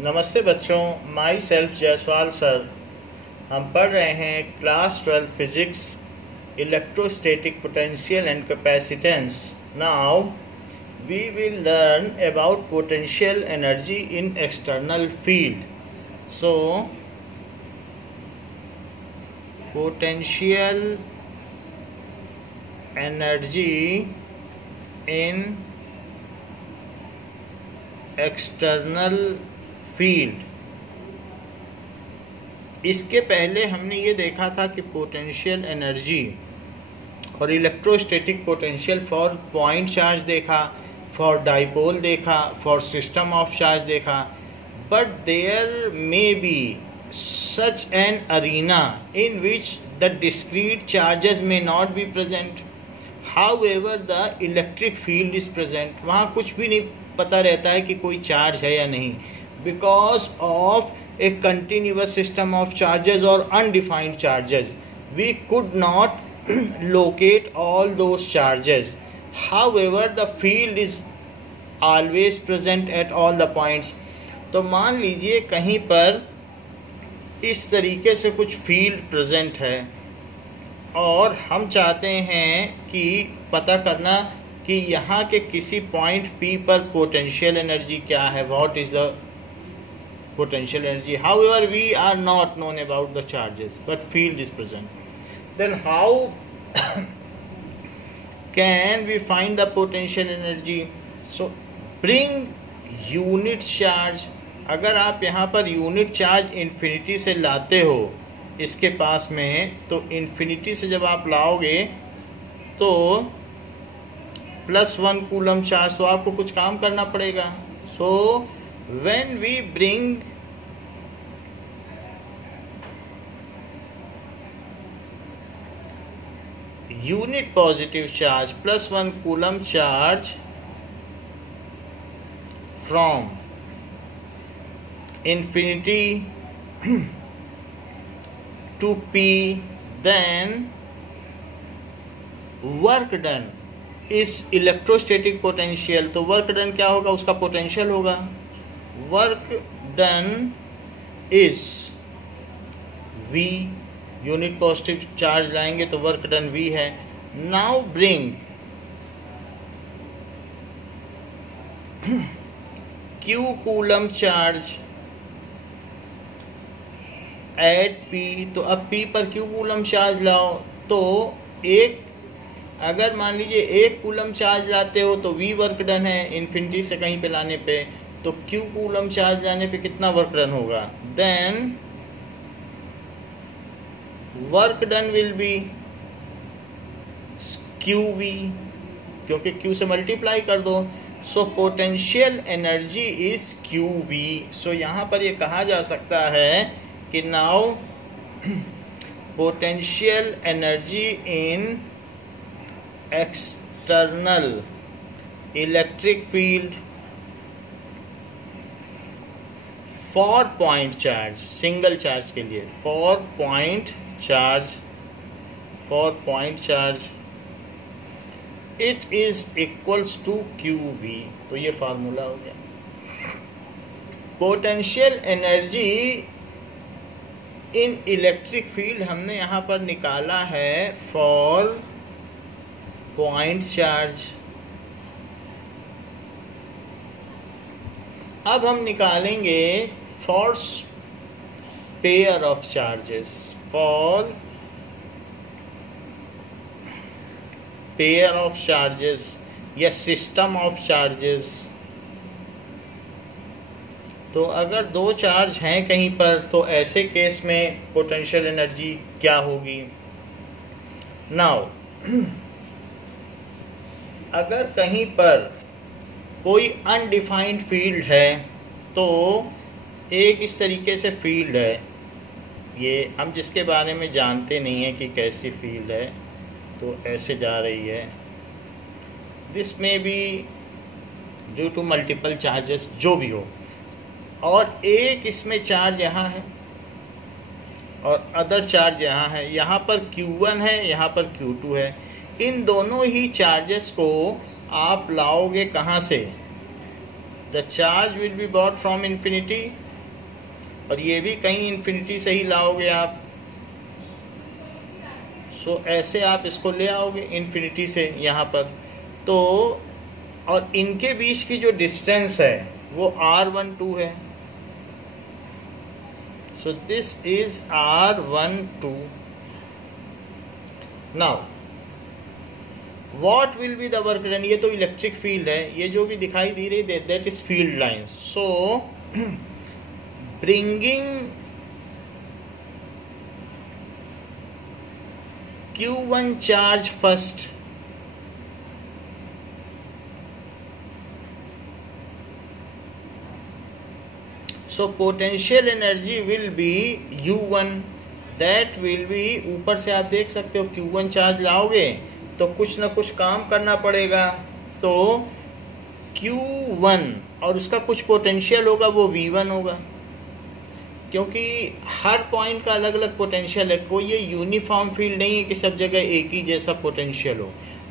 नमस्ते बच्चों, my self Jaiswal sir. हम पढ़ रहे हैं class 12 physics, electrostatic potential and capacitance. Now we will learn about potential energy in external field. So potential energy in external field. इसके पहले हमने ये देखा था कि पोटेंशियल एनर्जी और electrostatic potential for point charge देखा, फॉर डाइपोल देखा, फॉर सिस्टम ऑफ चार्ज देखा। But there may be such an arena in which the discrete charges may not be present, however the electric field is present. वहाँ कुछ भी नहीं पता रहता है कि कोई चार्ज है या नहीं, because of a continuous system of charges or undefined charges. We could not locate all those charges. However, the field is always present at all the points. तो मान लीजिए कहीं पर इस तरीके से कुछ फील्ड प्रेजेंट है और हम चाहते हैं कि पता करना कि यहाँ के किसी पॉइंट P पर पोटेंशियल एनर्जी क्या है, what is the potential energy. However, we are not known about the charges, but field is present. Then how can we find the potential energy? So bring unit charge. अगर आप यहाँ per unit charge infinity से लाते हो इसके पास में, तो infinity से जब आप लाओगे तो +1 कूलम चार्ज, तो आपको कुछ काम करना पड़ेगा। सो when we bring unit positive charge +1 coulomb charge from infinity to P, then work done is electrostatic potential। तो वर्क डन क्या होगा, उसका पोटेंशियल होगा। Work done is V, unit positive charge लाएंगे तो वर्क डन V है। Now bring Q coulomb charge at P, तो अब P पर Q कूलम चार्ज लाओ, तो अगर मान लीजिए 1 कूलम चार्ज लाते हो तो V वर्क डन है इन्फिनिटी से कहीं पे लाने पे, तो Q कूलम चार्ज लाने पे कितना वर्क डन होगा। Then work done will be QV, क्योंकि Q से मल्टीप्लाई कर दो। So potential energy is QV। So यहाँ पर ये कहा जा सकता है कि now potential energy in external electric field for point charge, single charge के लिए, for point charge it is equals to QV। तो ये फार्मूला हो गया। Potential energy in electric field हमने यहाँ पर निकाला है फॉर पॉइंट चार्ज। अब हम निकालेंगे for pair of charges, for pair of charges या सिस्टम ऑफ चार्जेस। तो अगर 2 चार्ज हैं कहीं पर, तो ऐसे केस में पोटेंशियल एनर्जी क्या होगी। नाउ अगर कहीं पर कोई अनडिफाइंड फील्ड है, तो एक इस तरीके से फील्ड है, ये हम जिसके बारे में जानते नहीं है कि कैसी फील्ड है, तो ऐसे जा रही है। This may be due to multiple charges, जो भी हो, और एक इसमें चार्ज यहाँ है और अदर चार्ज यहाँ है। यहाँ पर Q1 है, यहाँ पर Q2 है। इन दोनों ही चार्जेस को आप लाओगे कहाँ से? The charge will be brought from infinity और ये भी कहीं इन्फिनिटी से ही लाओगे आप। सो ऐसे आप इसको ले आओगे इन्फिनिटी से यहाँ पर। तो और इनके बीच की जो डिस्टेंस है वो R12 है। So this is R12। Now what will be the work done? ये तो इलेक्ट्रिक फील्ड है, ये जो भी दिखाई दे रही है that is field line. So bringing Q1 charge first, so potential energy will be U1, that will be, ऊपर से आप देख सकते हो Q1 चार्ज लाओगे तो कुछ ना कुछ काम करना पड़ेगा। तो Q1 और उसका कुछ पोटेंशियल होगा वो V1 होगा, क्योंकि हर पॉइंट का अलग अलग पोटेंशियल है। कोई ये यूनिफॉर्म फील्ड नहीं है कि सब जगह एक ही जैसा पोटेंशियल हो।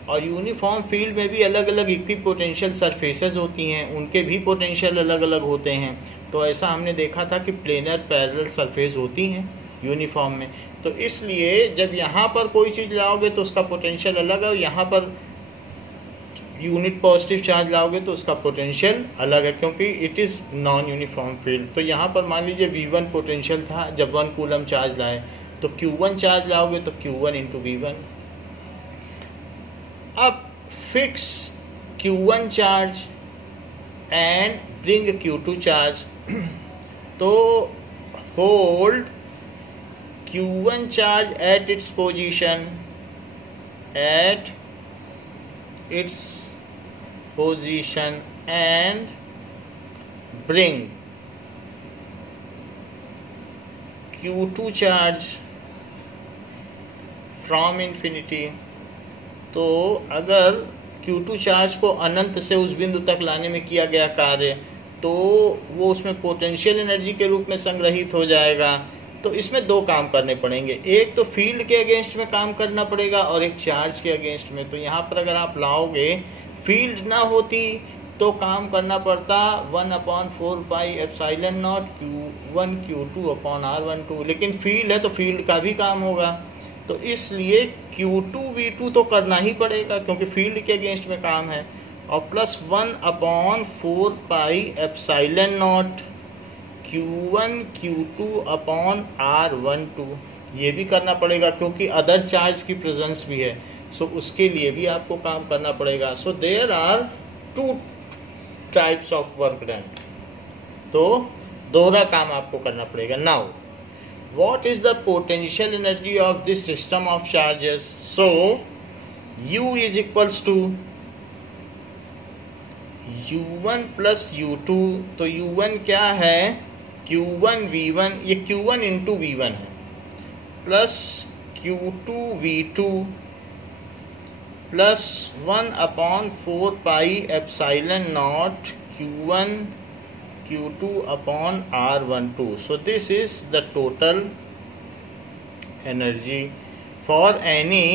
और यूनिफॉर्म फील्ड में भी अलग अलग इक्वी पोटेंशियल सरफेसेस होती हैं, उनके भी पोटेंशियल अलग अलग होते हैं। तो ऐसा हमने देखा था कि प्लेनर पैरेलल सरफेस होती हैं यूनिफॉर्म में। तो इसलिए जब यहाँ पर कोई चीज़ लाओगे तो उसका पोटेंशियल अलग है, यहाँ पर यूनिट पॉजिटिव चार्ज लाओगे तो उसका पोटेंशियल अलग है, क्योंकि it is non uniform field. तो यहाँ पर मान लीजिए V1 पोटेंशियल था जब 1 कूलम चार्ज लाए, तो Q1 चार्ज लाओगे तो Q1 इंटू V1। अब fix Q1 charge and bring Q2 charge. तो hold Q1 charge at its position, at its position and bring Q2 charge from infinity। तो अगर Q2 चार्ज को अनंत से उस बिंदु तक लाने में किया गया कार्य, तो वो उसमें पोटेंशियल एनर्जी के रूप में संग्रहित हो जाएगा। तो इसमें दो काम करने पड़ेंगे, एक तो फील्ड के अगेंस्ट में काम करना पड़ेगा और एक चार्ज के अगेंस्ट में। तो यहाँ पर अगर आप लाओगे, फील्ड ना होती तो काम करना पड़ता 1/4 pi epsilon naught Q1 Q2 upon R12, लेकिन फील्ड है तो फील्ड का भी काम होगा। तो इसलिए Q2 V2 तो करना ही पड़ेगा क्योंकि फील्ड के अगेंस्ट में काम है, और plus 1/4 pi epsilon naught Q1 Q2 upon R12, ये भी करना पड़ेगा क्योंकि अदर चार्ज की प्रेजेंस भी है। सो उसके लिए भी आपको काम करना पड़ेगा। So there are 2 types of work done. तो दोहरा काम आपको करना पड़ेगा। Now what is the potential energy of this system of charges? So U is equals to U1 plus U2। तो U1 क्या है? Q1 V1, ये Q1 इंटू V1 है, plus Q2 V2 plus 1/4 pi epsilon naught Q1 Q2 upon R12। So this is the total energy for any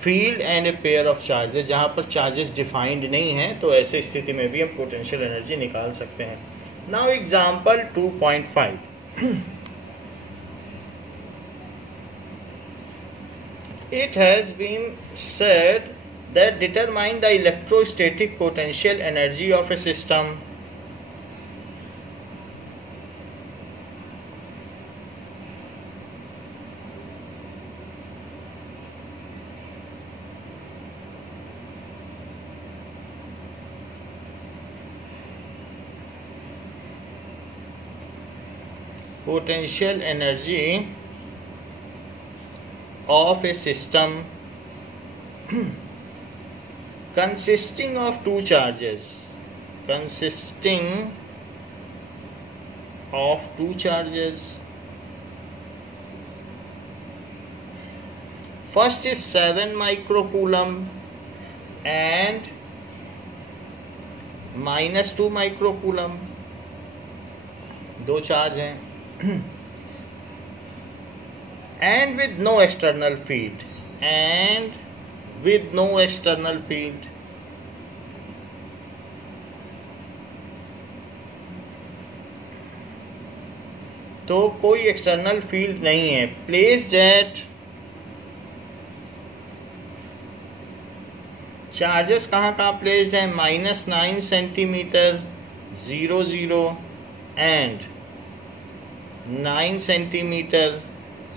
field and a pair of charges. जहाँ पर charges defined नहीं हैं तो ऐसे स्थिति में भी हम पोटेंशियल एनर्जी निकाल सकते हैं। Now example 2.5। It has been said that determine the electrostatic potential energy of a system. Potential energy of a system consisting of two charges, first is 7 microcoulomb and -2 microcoulomb, दो charge हैं and with no external field, तो कोई external field नहीं है। Placed at, charges कहाँ placed है, -9 centimetre 0 and 9 centimetre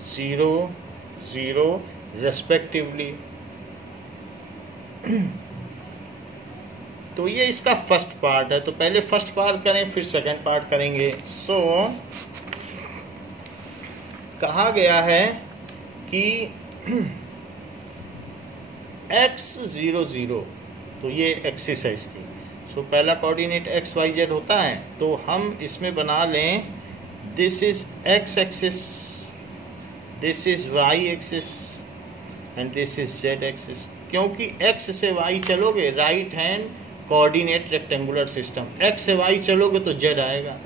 0 respectively. तो ये इसका फर्स्ट पार्ट है, तो पहले फर्स्ट पार्ट करें फिर सेकंड पार्ट करेंगे। सो कहा गया है कि x0 तो ये एक्सिस है इसकी। सो पहला कोऑर्डिनेट XYZ होता है, तो हम इसमें बना लें this is x axis, this is y axis and this is z axis. क्योंकि x से y चलोगे right hand coordinate rectangular system, x से y चलोगे तो z आएगा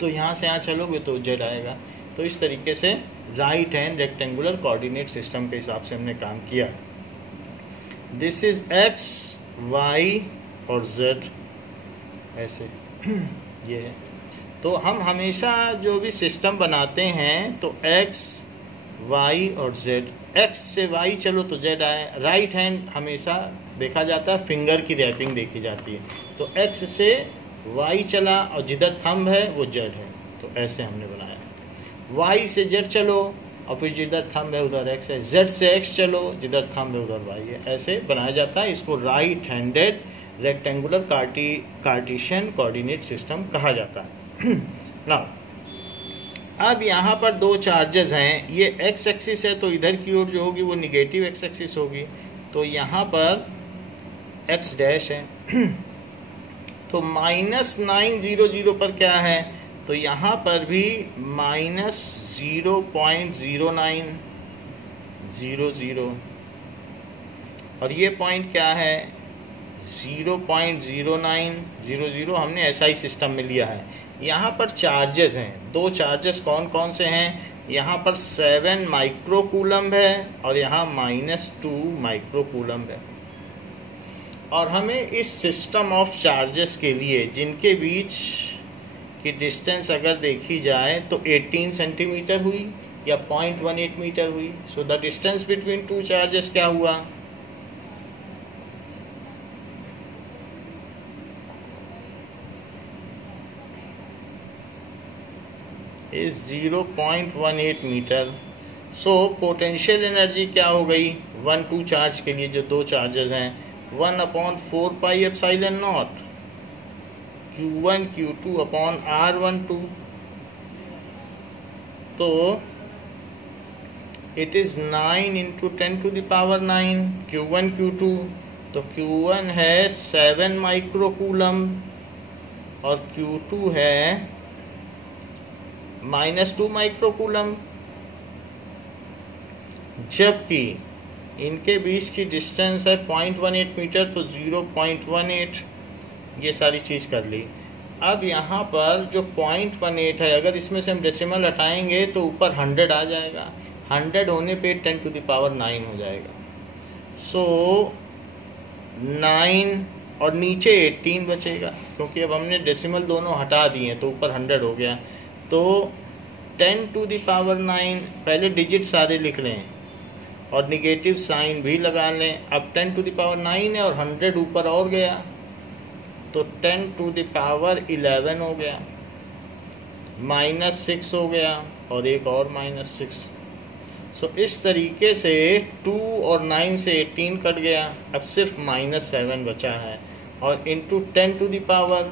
तो यहाँ से यहाँ चलोगे तो z आएगा। तो इस तरीके से right hand rectangular coordinate system के हिसाब से हमने काम किया। दिस इज x y और z ऐसे ये है। तो हम हमेशा जो भी सिस्टम बनाते हैं तो x y और z, x से y चलो तो z आए। राइट हैंड हमेशा देखा जाता है, फिंगर की रैपिंग देखी जाती है। तो x से y चला और जिधर थंब है वो z है, तो ऐसे हमने बनाया है। y से z चलो और फिर जिधर थंब है उधर x है, z से x चलो जिधर थंब है उधर y है, ऐसे बनाया जाता है। इसको right handed rectangular Cartesian coordinate system कहा जाता है। नाउ अब यहाँ पर दो चार्जेस हैं, ये x एक्सिस है तो इधर की ओर जो होगी वो निगेटिव x एक्सिस होगी। तो यहाँ पर x डैश है तो -900 पर क्या है, तो यहाँ पर भी -0.0900 और ये पॉइंट क्या है 0.0900। हमने SI सिस्टम में लिया है। यहाँ पर चार्जेस हैं, दो चार्जेस कौन कौन से हैं, यहाँ पर 7 माइक्रोकूलम्ब है और यहाँ -2 माइक्रोकूलम्ब है। और हमें इस सिस्टम ऑफ चार्जेस के लिए जिनके बीच की डिस्टेंस अगर देखी जाए तो 18 सेंटीमीटर हुई या 0.18 मीटर हुई। So the distance between two charges क्या हुआ, is 0.18 metre. So potential energy क्या हो गई 1 2 चार्ज के लिए, जो दो चार्जेस हैं, 1/4 pi epsilon naught Q1 Q2 upon R12। तो इट इज 9 × 10⁹ Q1 Q2। तो Q1 है 7 माइक्रोकूलम्ब और Q2 है -2 माइक्रोकूलम्ब। जबकि इनके बीच की डिस्टेंस है 0.18 मीटर, तो 0.18 ये सारी चीज़ कर ली। अब यहाँ पर जो 0.18 है, अगर इसमें से हम डेसिमल हटाएंगे तो ऊपर 100 आ जाएगा, 100 होने पे 10⁹ हो जाएगा। सो 9 और नीचे 18 बचेगा, क्योंकि अब हमने डेसिमल दोनों हटा दिए तो ऊपर 100 हो गया। तो 10⁹, पहले डिजिट सारे लिख लें और निगेटिव साइन भी लगा लें। अब 10⁹ है और 100 ऊपर और गया तो 10⁻11 हो गया, -6 हो गया और एक और -6। सो इस तरीके से 2 और 9 से 18 कट गया, अब सिर्फ -7 बचा है। और इंटू 10⁻,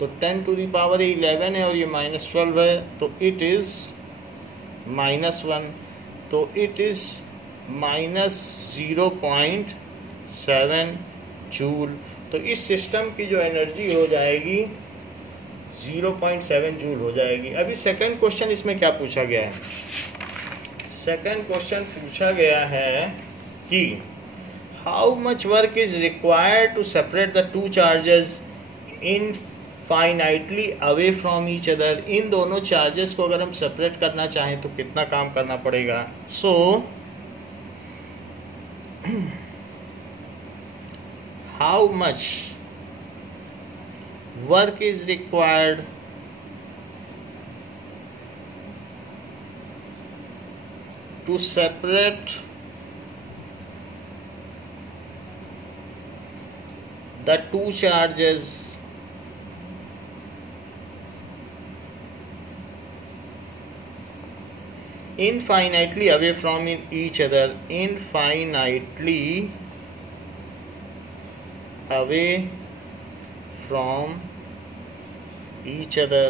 तो 10⁻11 है और ये -12 है, तो इट इज़ -1, तो इट इज़ -0.7 जूल। तो इस सिस्टम की जो एनर्जी हो जाएगी 0.7 जूल हो जाएगी। अभी सेकंड क्वेश्चन इसमें क्या पूछा गया है, सेकंड क्वेश्चन पूछा गया है कि how much work is required to separate the two charges infinitely away from each other. इन दोनों चार्जेस को अगर हम सेपरेट करना चाहें तो कितना काम करना पड़ेगा। So how much work is required to separate the two charges infinitely away from each other, infinitely away from each other.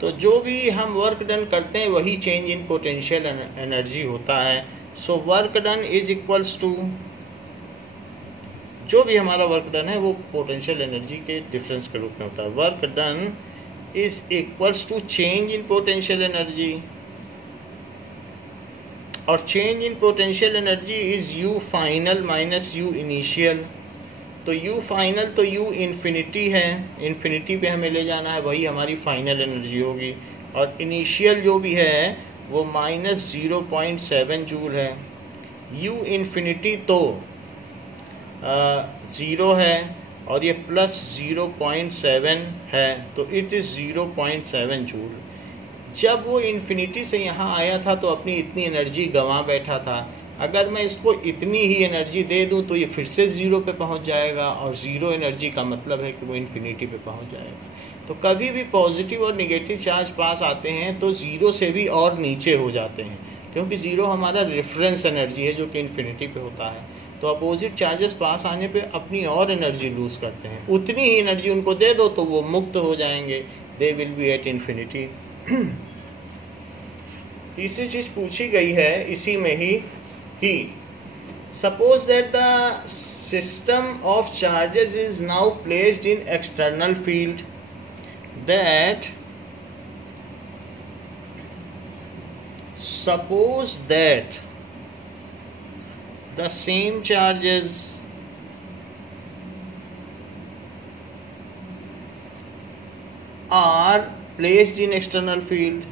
तो जो भी हम वर्क डन करते हैं वही चेंज इन पोटेंशियल एनर्जी होता है. So work done is equals to, जो भी हमारा वर्क डन है वो पोटेंशियल एनर्जी के डिफरेंस के रूप में होता है. Work done is equals to change in potential energy, और change in potential energy is U final minus U initial. तो यू फाइनल तो यू इन्फिनिटी है, इन्फिनिटी पे हमें ले जाना है, वही हमारी फाइनल एनर्जी होगी. और इनिशियल जो भी है वो माइनस 0.7 जूल है. यू इन्फिनिटी तो 0 है और ये प्लस 0.7 है, तो इट इज़ 0.7 जूल. जब वो इन्फिनिटी से यहाँ आया था तो अपनी इतनी एनर्जी गंवा बैठा था. अगर मैं इसको इतनी ही एनर्जी दे दूं तो ये फिर से 0 पे पहुंच जाएगा, और 0 एनर्जी का मतलब है कि वो इन्फिनिटी पे पहुंच जाएगा. तो कभी भी पॉजिटिव और नेगेटिव चार्ज पास आते हैं तो 0 से भी और नीचे हो जाते हैं, क्योंकि 0 हमारा रेफरेंस एनर्जी है जो कि इन्फिनिटी पे होता है. तो अपोजिट चार्जेस पास आने पे अपनी और एनर्जी लूज करते हैं. उतनी ही एनर्जी उनको दे दो तो वो मुक्त हो जाएंगे, they will be at infinity. तीसरी चीज पूछी गई है इसी में ही, suppose that the system of charges is now placed in external field, suppose that the same charges are placed in external field,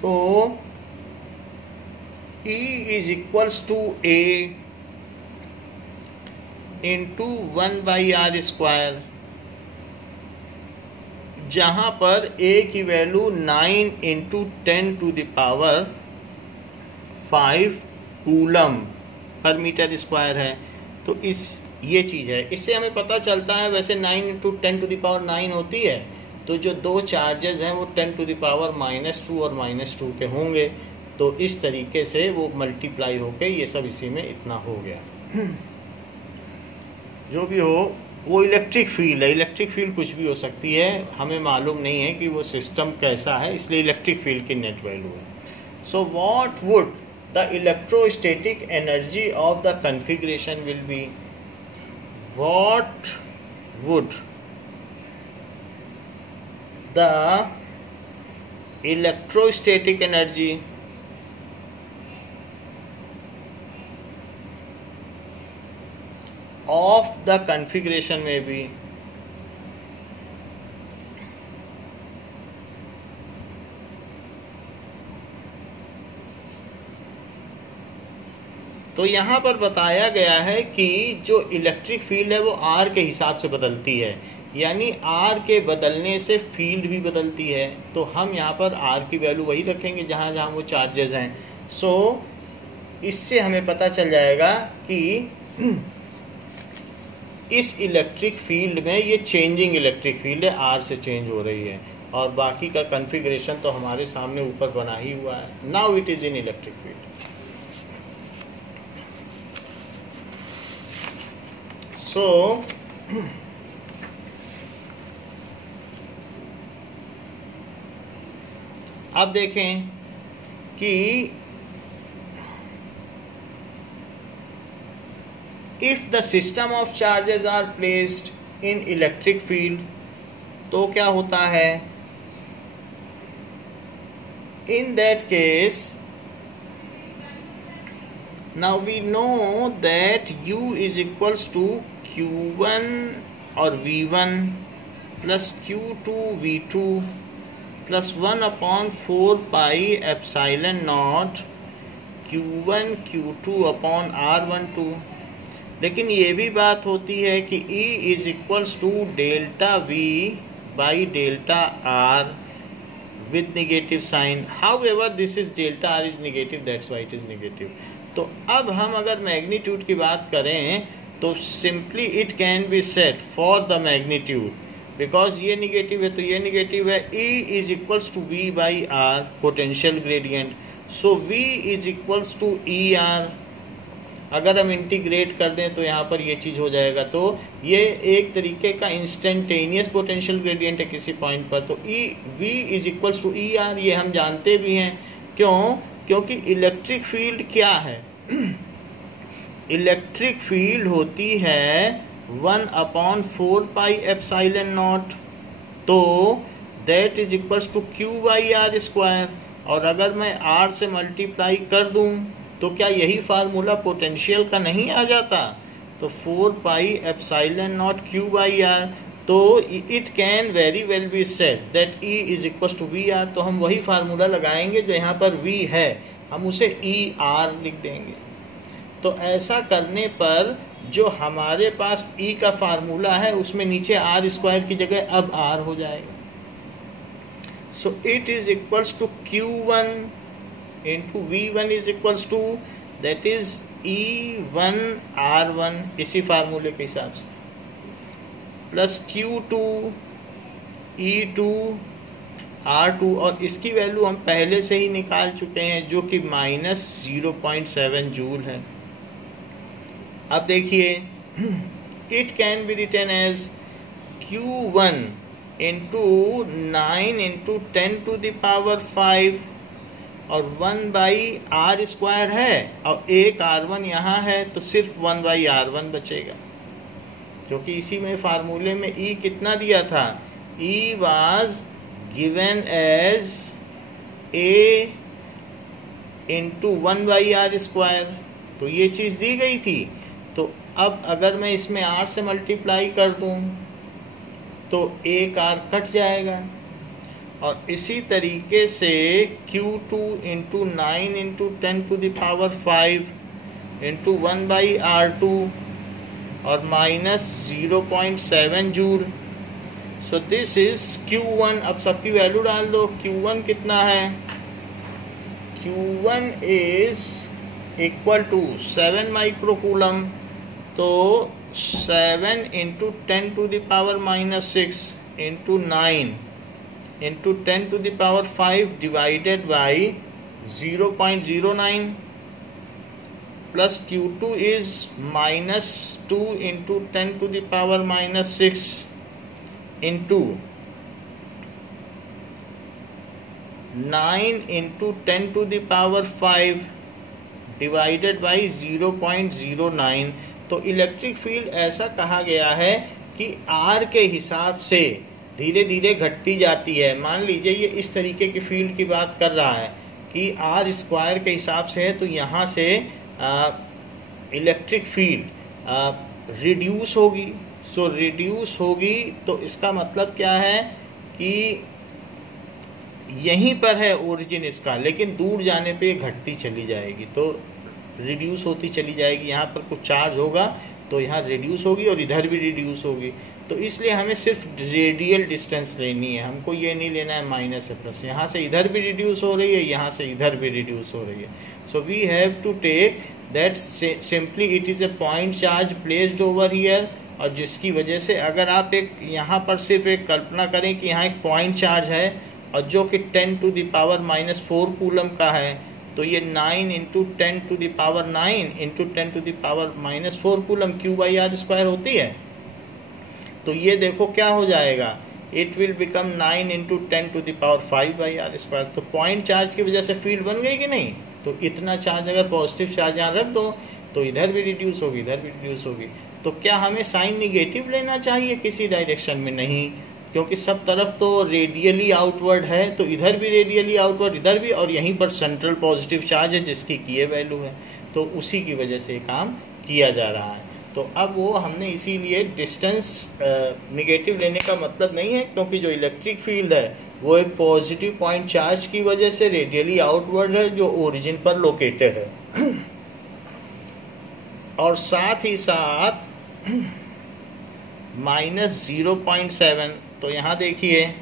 तो E is equals to A into 1 by R square, जहाँ पर A की value 9 into 10 to the power 5 coulomb पर metre square है. तो ये चीज़ है, इससे हमें पता चलता है. वैसे 9 into 10 to the power 9 होती है, तो जो दो चार्जेस हैं वो 10 to the power -2 और -2 के होंगे. तो इस तरीके से वो मल्टीप्लाई होके ये सब इसी में इतना हो गया. जो भी हो वो इलेक्ट्रिक फील्ड है. इलेक्ट्रिक फील्ड कुछ भी हो सकती है, हमें मालूम नहीं है कि वो सिस्टम कैसा है, इसलिए इलेक्ट्रिक फील्ड की नेट वैल्यू है. So what would the electrostatic energy of the configuration will be. What would the electrostatic energy of the configuration may be. तो यहाँ पर बताया गया है कि जो इलेक्ट्रिक फील्ड है वो आर के हिसाब से बदलती है, यानी आर के बदलने से फील्ड भी बदलती है. तो हम यहाँ पर आर की वैल्यू वही रखेंगे जहाँ जहाँ वो चार्जेस हैं. सो इससे हमें पता चल जाएगा कि इस इलेक्ट्रिक फील्ड में ये चेंजिंग इलेक्ट्रिक फील्ड है, आर से चेंज हो रही है, और बाकी का कॉन्फ़िगरेशन तो हमारे सामने ऊपर बना ही हुआ है. Now it is in electric field. So अब देखें कि if the system of charges are placed in electric field, तो क्या होता है. In that case now we know that U is equals to Q1 और V1 plus Q2 V2 plus 1/4 pi epsilon naught Q1 Q2 upon R12. लेकिन ये भी बात होती है कि E is equals to delta V by delta are with negative sign. However, this is delta r is negative, that's why it is negative. तो अब हम अगर मैग्नीट्यूड की बात करें तो simply it can be set for the magnitude, because ये negative है तो ये निगेटिव है. E is equals to V by R potential gradient. So V is equals to E R. अगर हम इंटीग्रेट कर दें तो यहाँ पर ये चीज़ हो जाएगा. तो ये एक तरीके का इंस्टेंटेनियस पोटेंशियल ग्रेडियंट है किसी पॉइंट पर. तो V is equals to E R, ये हम जानते भी हैं. क्यों? क्योंकि इलेक्ट्रिक फील्ड क्या है? इलेक्ट्रिक फील्ड होती है 1/4 पाई एप्सिलॉन नॉट. तो that is equals to Q by R square. और अगर मैं R से मल्टीप्लाई कर दूं तो क्या यही फार्मूला पोटेंशियल का नहीं आ जाता? तो 4 pi epsilon naught Q by R. तो it can very well be said that E is equal to V R. तो हम वही फार्मूला लगाएंगे जो यहाँ पर V है, हम उसे ER लिख देंगे. तो ऐसा करने पर जो हमारे पास E का फार्मूला है उसमें नीचे R स्क्वायर की जगह अब R हो जाएगा. So it is equals to Q1 into V1 is equals to that is E1 R1 इसी फार्मूले के हिसाब से, प्लस Q2 E2 R2. और इसकी वैल्यू हम पहले से ही निकाल चुके हैं जो कि -0.7 जूल है. अब देखिए, it can be written as Q1 into 9 into 10 to the power 5 और 1 बाई आर स्क्वायर है और एक R1 यहाँ है तो सिर्फ 1 बाई R1 बचेगा, क्योंकि इसी में फार्मूले में E कितना दिया था? E was given as A into 1 by R square. तो ये चीज़ दी गई थी. तो अब अगर मैं इसमें R से मल्टीप्लाई कर दूं तो एक R कट जाएगा. और इसी तरीके से Q2 into 9 into 10 to the power 5 into 1 by R2 और -0.7 joule. So this is Q1. अब सबकी वैल्यू डाल दो. Q1 कितना है? Q1 is equal to 7 microcoulomb. तो 7 into 10 to the power -6 into 9 into 10 to the power 5 divided by 0.09 plus Q2 is -2 into 10 to the power -6 into 9 into 10 to the power 5 divided by 0.09. तो electric field ऐसा कहा गया है कि R के हिसाब से धीरे धीरे घटती जाती है. मान लीजिए ये इस तरीके की फील्ड की बात कर रहा है कि R स्क्वायर के हिसाब से है, तो यहाँ से इलेक्ट्रिक फील्ड रिड्यूस होगी. सो रिड्यूस होगी तो इसका मतलब क्या है कि यहीं पर है ओरिजिन इसका, लेकिन दूर जाने पे ये घटती चली जाएगी. तो रिड्यूस होती चली जाएगी. यहाँ पर कुछ चार्ज होगा तो यहाँ रिड्यूस होगी और इधर भी रिड्यूस होगी. तो इसलिए हमें सिर्फ रेडियल डिस्टेंस लेनी है, हमको ये नहीं लेना है माइनस या प्लस. यहाँ से इधर भी रिड्यूस हो रही है, यहाँ से इधर भी रिड्यूस हो रही है. So we have to take that simply it is a point charge placed over here. और जिसकी वजह से अगर आप एक यहाँ पर सिर्फ एक कल्पना करें कि यहाँ एक पॉइंट चार्ज है और जो कि 10 टू द पावर -4 कूलम का है, तो ये 9 into 10 to the power 9 into 10 to the power -4 coulomb Q by R square होती है. तो ये देखो क्या हो जाएगा, it will become 9 into 10 to the power 5 by R square. तो पॉइंट चार्ज की वजह से फील्ड बन गई कि नहीं? तो इतना चार्ज अगर पॉजिटिव चार्ज यहाँ रख दो तो इधर भी रिड्यूस होगी, इधर भी रिड्यूस होगी. तो क्या हमें साइन निगेटिव लेना चाहिए किसी डायरेक्शन में? नहीं, क्योंकि सब तरफ तो रेडियली आउटवर्ड है. तो इधर भी रेडियली आउटवर्ड, इधर भी, और यहीं पर सेंट्रल पॉजिटिव चार्ज है जिसकी ये वैल्यू है. तो उसी की वजह से काम किया जा रहा है. तो अब वो हमने इसीलिए डिस्टेंस निगेटिव लेने का मतलब नहीं है, क्योंकि जो इलेक्ट्रिक फील्ड है वो एक पॉजिटिव पॉइंट चार्ज की वजह से रेडियली आउटवर्ड है जो ओरिजिन पर लोकेटेड है. और साथ ही साथ -0.7, तो यहाँ देखिए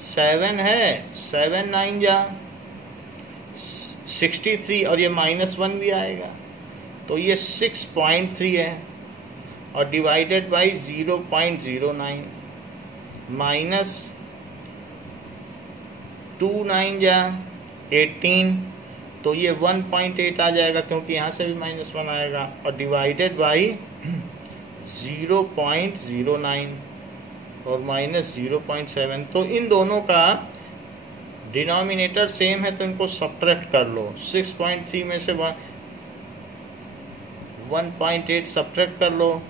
7 है, 7 9 जा 63, और ये -1 भी आएगा, तो ये 6.3 है, और डिवाइडेड बाई 0.09 -2 9 जा 18, तो ये 1.8 आ जाएगा, क्योंकि यहाँ से भी -1 आएगा, और डिवाइडेड बाई 0.09 और -0.7, तो इन दोनों का डिनोमिनेटर सेम है, तो इनको सब्ट्रैक्ट कर लो। 6.3 में से 1.8 सब्ट्रैक्ट कर लो,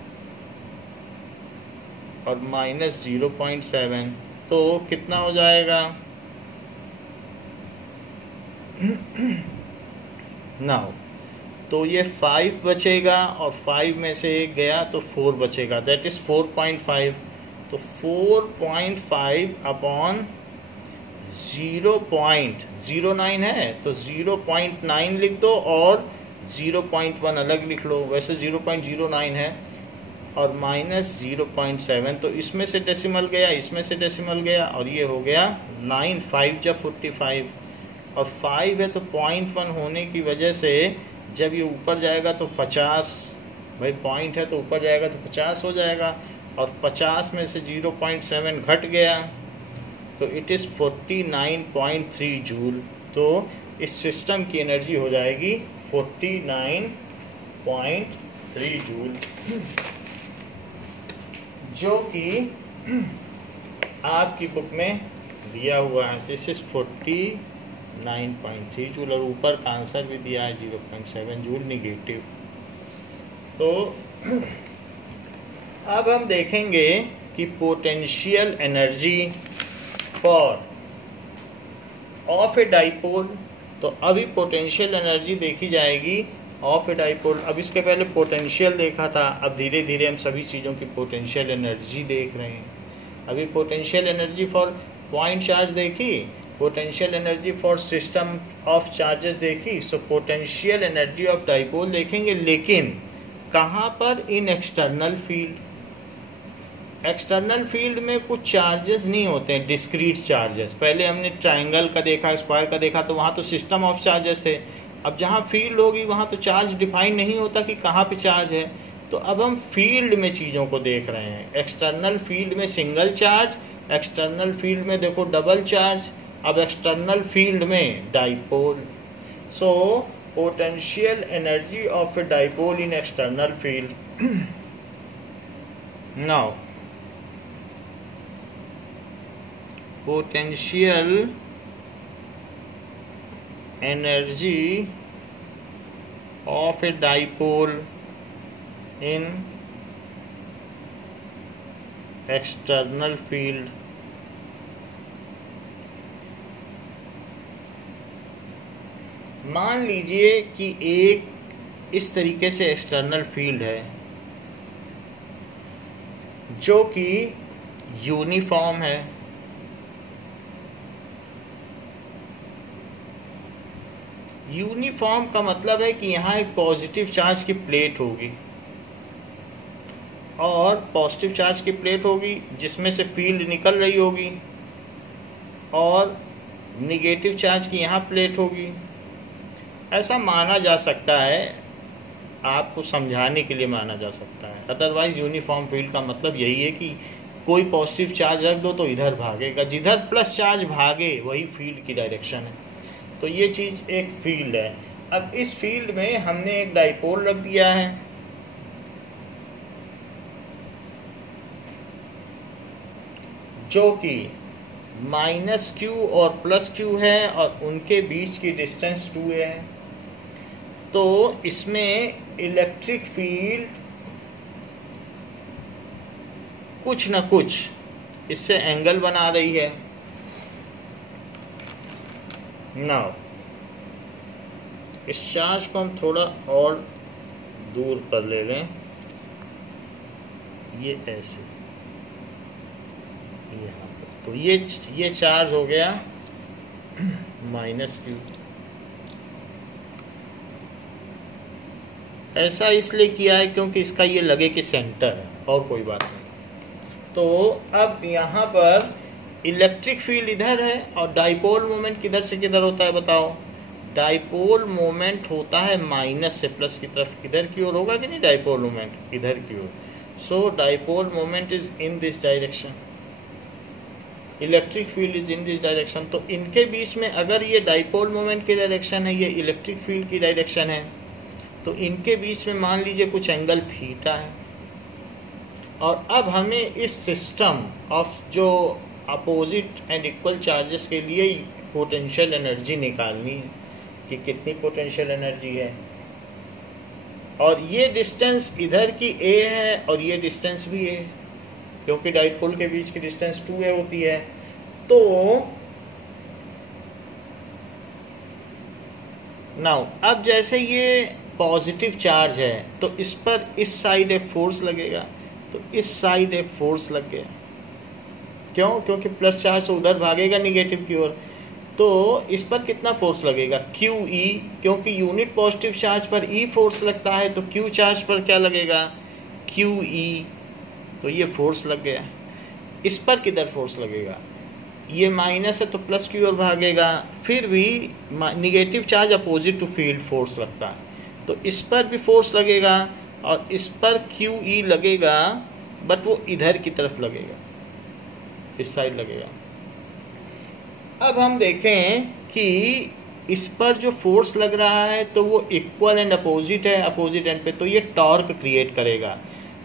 और -0.7, तो कितना हो जाएगा नाउ, तो ये 5 बचेगा, और 5 में से 1 गया तो 4 बचेगा, दैट इज 4.5, तो 4.5 अपॉन 0.09 है, तो 0.9 लिख दो, और 0.1 अलग लिख लो, वैसे 0.09 है, और -0.7, तो इसमें से डेसिमल गया, इसमें से डेसिमल गया, और ये हो गया 9, 5 जब 45, और 5 है तो 0.1 होने की वजह से जब ये ऊपर जाएगा तो 50, भाई पॉइंट है तो ऊपर जाएगा तो 50 हो जाएगा, और 50 में से 0.7 घट गया, तो इट इज़ 49.3 जूल। तो इस सिस्टम की एनर्जी हो जाएगी 49.3 जूल, जो कि आपकी बुक में दिया हुआ है। दिस इज 49.3 जूल, और ऊपर का आंसर भी दिया है 0.7 जूल निगेटिव। तो अब हम देखेंगे कि potential energy for of a dipole, तो अभी पोटेंशियल एनर्जी देखी जाएगी ऑफ ए डाइपोल। अब इसके पहले पोटेंशियल देखा था, अब धीरे धीरे हम सभी चीज़ों की पोटेंशियल एनर्जी देख रहे हैं। अभी potential energy for point charge देखी, potential energy for system of charges देखी, so potential energy of dipole देखेंगे, लेकिन कहाँ पर? In external field. External field में कुछ चार्जेस नहीं होते हैं, डिस्क्रीट चार्जेस। पहले हमने ट्रायंगल का देखा, स्क्वायर का देखा, तो वहाँ तो सिस्टम ऑफ चार्जेस थे। अब जहाँ फील्ड होगी वहाँ तो चार्ज डिफाइन नहीं होता कि कहाँ पे चार्ज है। तो अब हम फील्ड में चीज़ों को देख रहे हैं। एक्सटर्नल फील्ड में सिंगल चार्ज, एक्सटर्नल फील्ड में देखो डबल चार्ज, अब एक्सटर्नल फील्ड में dipole. So potential energy of a dipole in external field. Now potential energy of a dipole in external field। मान लीजिए कि एक इस तरीके से एक्सटर्नल फील्ड है जो कि यूनिफॉर्म है, यूनिफॉर्म का मतलब है कि यहाँ एक पॉजिटिव चार्ज की प्लेट होगी और पॉजिटिव चार्ज की प्लेट होगी जिसमें से फील्ड निकल रही होगी, और निगेटिव चार्ज की यहाँ प्लेट होगी। ऐसा माना जा सकता है, आपको समझाने के लिए माना जा सकता है। अदरवाइज यूनिफॉर्म फील्ड का मतलब यही है कि कोई पॉजिटिव चार्ज रख दो तो इधर भागेगा, जिधर प्लस चार्ज भागे वही फील्ड की डायरेक्शन है। तो ये चीज़ एक फील्ड है। अब इस फील्ड में हमने एक डाइपोल रख दिया है, जो कि -q और +q है, और उनके बीच की डिस्टेंस 2a है। तो इसमें इलेक्ट्रिक फील्ड कुछ न कुछ इससे एंगल बना रही है। नाउ इस चार्ज को हम थोड़ा और दूर पर ले लें, ये ऐसे यहाँ पर, तो ये चार्ज हो गया -q, ऐसा इसलिए किया है क्योंकि इसका ये लगे कि सेंटर है, और कोई बात नहीं। तो अब यहाँ पर इलेक्ट्रिक फील्ड इधर है और डाइपोल मोमेंट किधर से किधर होता है बताओ? डाइपोल मोमेंट होता है माइनस से प्लस की तरफ, इधर की ओर होगा कि नहीं? डाइपोल मोमेंट इधर की ओर। So dipole moment is in this direction, electric field is in this direction. तो इनके बीच में अगर ये डाइपोल मोमेंट की डायरेक्शन है, ये इलेक्ट्रिक फील्ड की डायरेक्शन है, तो इनके बीच में मान लीजिए कुछ एंगल थीटा है। और अब हमें इस सिस्टम ऑफ जो अपोजिट एंड इक्वल चार्जेस के लिए पोटेंशियल एनर्जी निकालनी है कि कितनी पोटेंशियल एनर्जी है। और ये डिस्टेंस इधर की a है और ये डिस्टेंस भी a है, क्योंकि डाइपोल के बीच की डिस्टेंस 2a होती है। तो नाउ अब जैसे ये पॉजिटिव चार्ज है तो इस पर इस साइड एक फोर्स लगेगा, तो इस साइड एक फोर्स लग गया। क्यों? क्योंकि प्लस चार्ज तो उधर भागेगा निगेटिव की ओर, तो इस पर कितना फोर्स लगेगा? QE, क्योंकि यूनिट पॉजिटिव चार्ज पर E फोर्स लगता है, तो Q चार्ज पर क्या लगेगा? QE। तो ये फोर्स लग गया। इस पर किधर फोर्स लगेगा? ये माइनस है तो प्लस की ओर भागेगा, फिर भी negative charge opposite to field force लगता है, तो इस पर भी फोर्स लगेगा और इस पर QE लगेगा, बट वो इधर की तरफ लगेगा, इस साइड लगेगा। अब हम देखें कि इस पर जो फोर्स लग रहा है तो वो इक्वल एंड अपोजिट है, अपोजिट एंड पे, तो ये टॉर्क क्रिएट करेगा।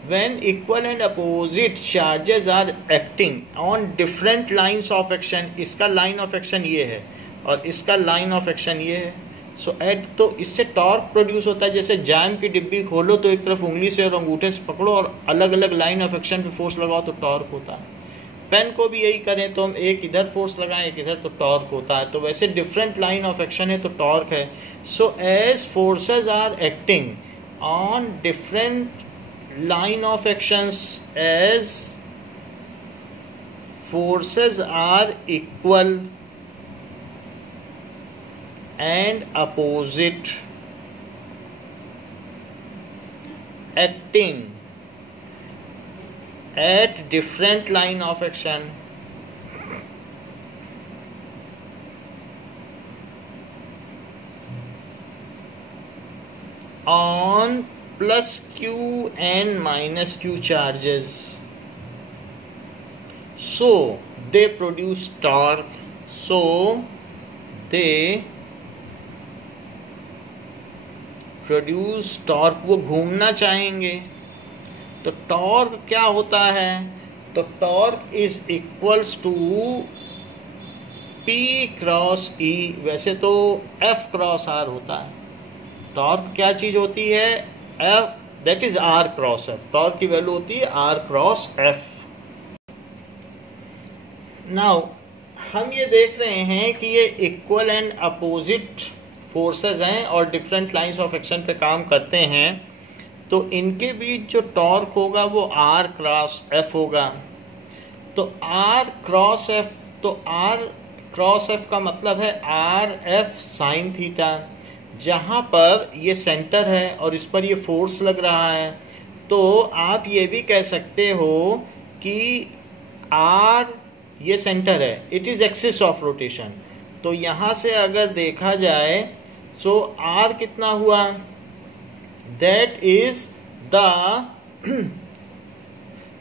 When equal and opposite charges are acting on different lines of action, इसका लाइन ऑफ एक्शन ये है और इसका लाइन ऑफ एक्शन ये है, सो एट, तो इससे टॉर्क प्रोड्यूस होता है। जैसे जैम की डिब्बी खोलो तो एक तरफ उंगली से और अंगूठे से पकड़ो और अलग अलग लाइन ऑफ एक्शन पे फोर्स लगाओ तो टॉर्क होता है। पेन को भी यही करें तो हम एक इधर फोर्स लगाएं एक इधर, तो टॉर्क होता है। तो वैसे डिफरेंट लाइन ऑफ एक्शन है तो टॉर्क है। So as forces are acting on different line of actions, as forces are equal and opposite acting at different line of action, on plus Q and minus Q charges, so they produce torque, so they produce torque। वो घूमना चाहेंगे तो torque क्या होता है? तो torque is equals to P cross E, वैसे तो F क्रॉस R होता है। टॉर्क क्या चीज होती है? F, that is R cross F। Torque की वैल्यू होती है R क्रॉस F। नाउ हम ये देख रहे हैं कि ये इक्वल एंड अपोजिट फोर्सेस हैं और डिफरेंट लाइंस ऑफ एक्शन पे काम करते हैं, तो इनके बीच जो टॉर्क होगा वो R क्रॉस F होगा। तो R क्रॉस F, तो R क्रॉस F का मतलब है RF साइन थीटा। जहाँ पर ये सेंटर है और इस पर ये फोर्स लग रहा है, तो आप ये भी कह सकते हो कि R ये सेंटर है, it is axis of rotation. तो यहाँ से अगर देखा जाए तो R कितना हुआ? दैट इज द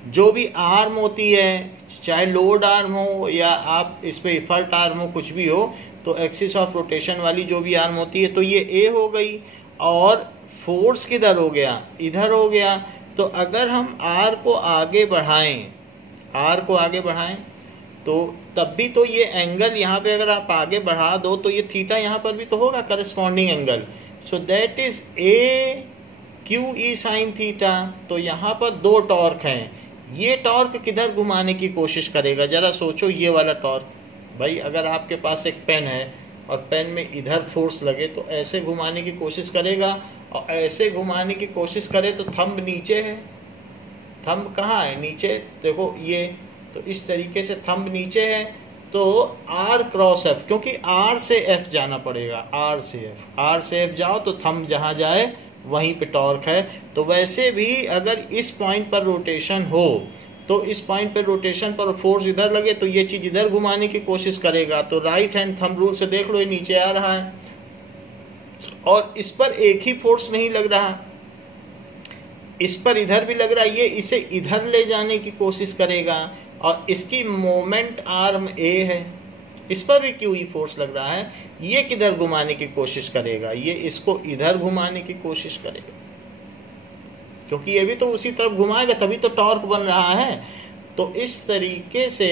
जो भी आर्म होती है, चाहे लोड आर्म हो या आप इस पे इफर्ट आर्म हो, कुछ भी हो, तो एक्सिस ऑफ रोटेशन वाली जो भी आर्म होती है, तो ये A हो गई और फोर्स किधर हो गया? इधर हो गया। तो अगर हम R को आगे बढ़ाएं, तो तब भी तो ये एंगल यहाँ पे अगर आप आगे बढ़ा दो तो ये थीटा यहाँ पर भी तो होगा corresponding angle. So that is A QE sign theta. तो यहाँ पर दो टॉर्क हैं। ये टॉर्क किधर घुमाने की कोशिश करेगा? जरा सोचो, ये वाला टॉर्क। भाई अगर आपके पास एक पेन है और पेन में इधर फोर्स लगे तो ऐसे घुमाने की कोशिश करेगा, और ऐसे घुमाने की कोशिश करे तो थंब नीचे है। थंब कहाँ है? नीचे। देखो ये, तो इस तरीके से थंब नीचे है, तो R क्रॉस F, क्योंकि R से F जाना पड़ेगा। R से F जाओ तो थंब जहाँ जाए वहीं पे टॉर्क है। तो वैसे भी अगर इस पॉइंट पर रोटेशन हो तो इस पॉइंट पर रोटेशन पर फोर्स इधर लगे तो ये चीज इधर घुमाने की कोशिश करेगा। तो राइट हैंड थंब रूल से देख लो, ये नीचे आ रहा है और इस पर एक ही फोर्स नहीं लग रहा, इस पर इधर भी लग रहा है, ये इसे इधर ले जाने की कोशिश करेगा और इसकी मोमेंट आर्म ए है, इस पर भी क्यू ई फोर्स लग रहा है, ये किधर घुमाने की कोशिश करेगा, ये इसको इधर घुमाने की कोशिश करेगा, क्योंकि ये भी तो उसी तरफ घुमाएगा तभी तो टॉर्क बन रहा है। तो इस तरीके से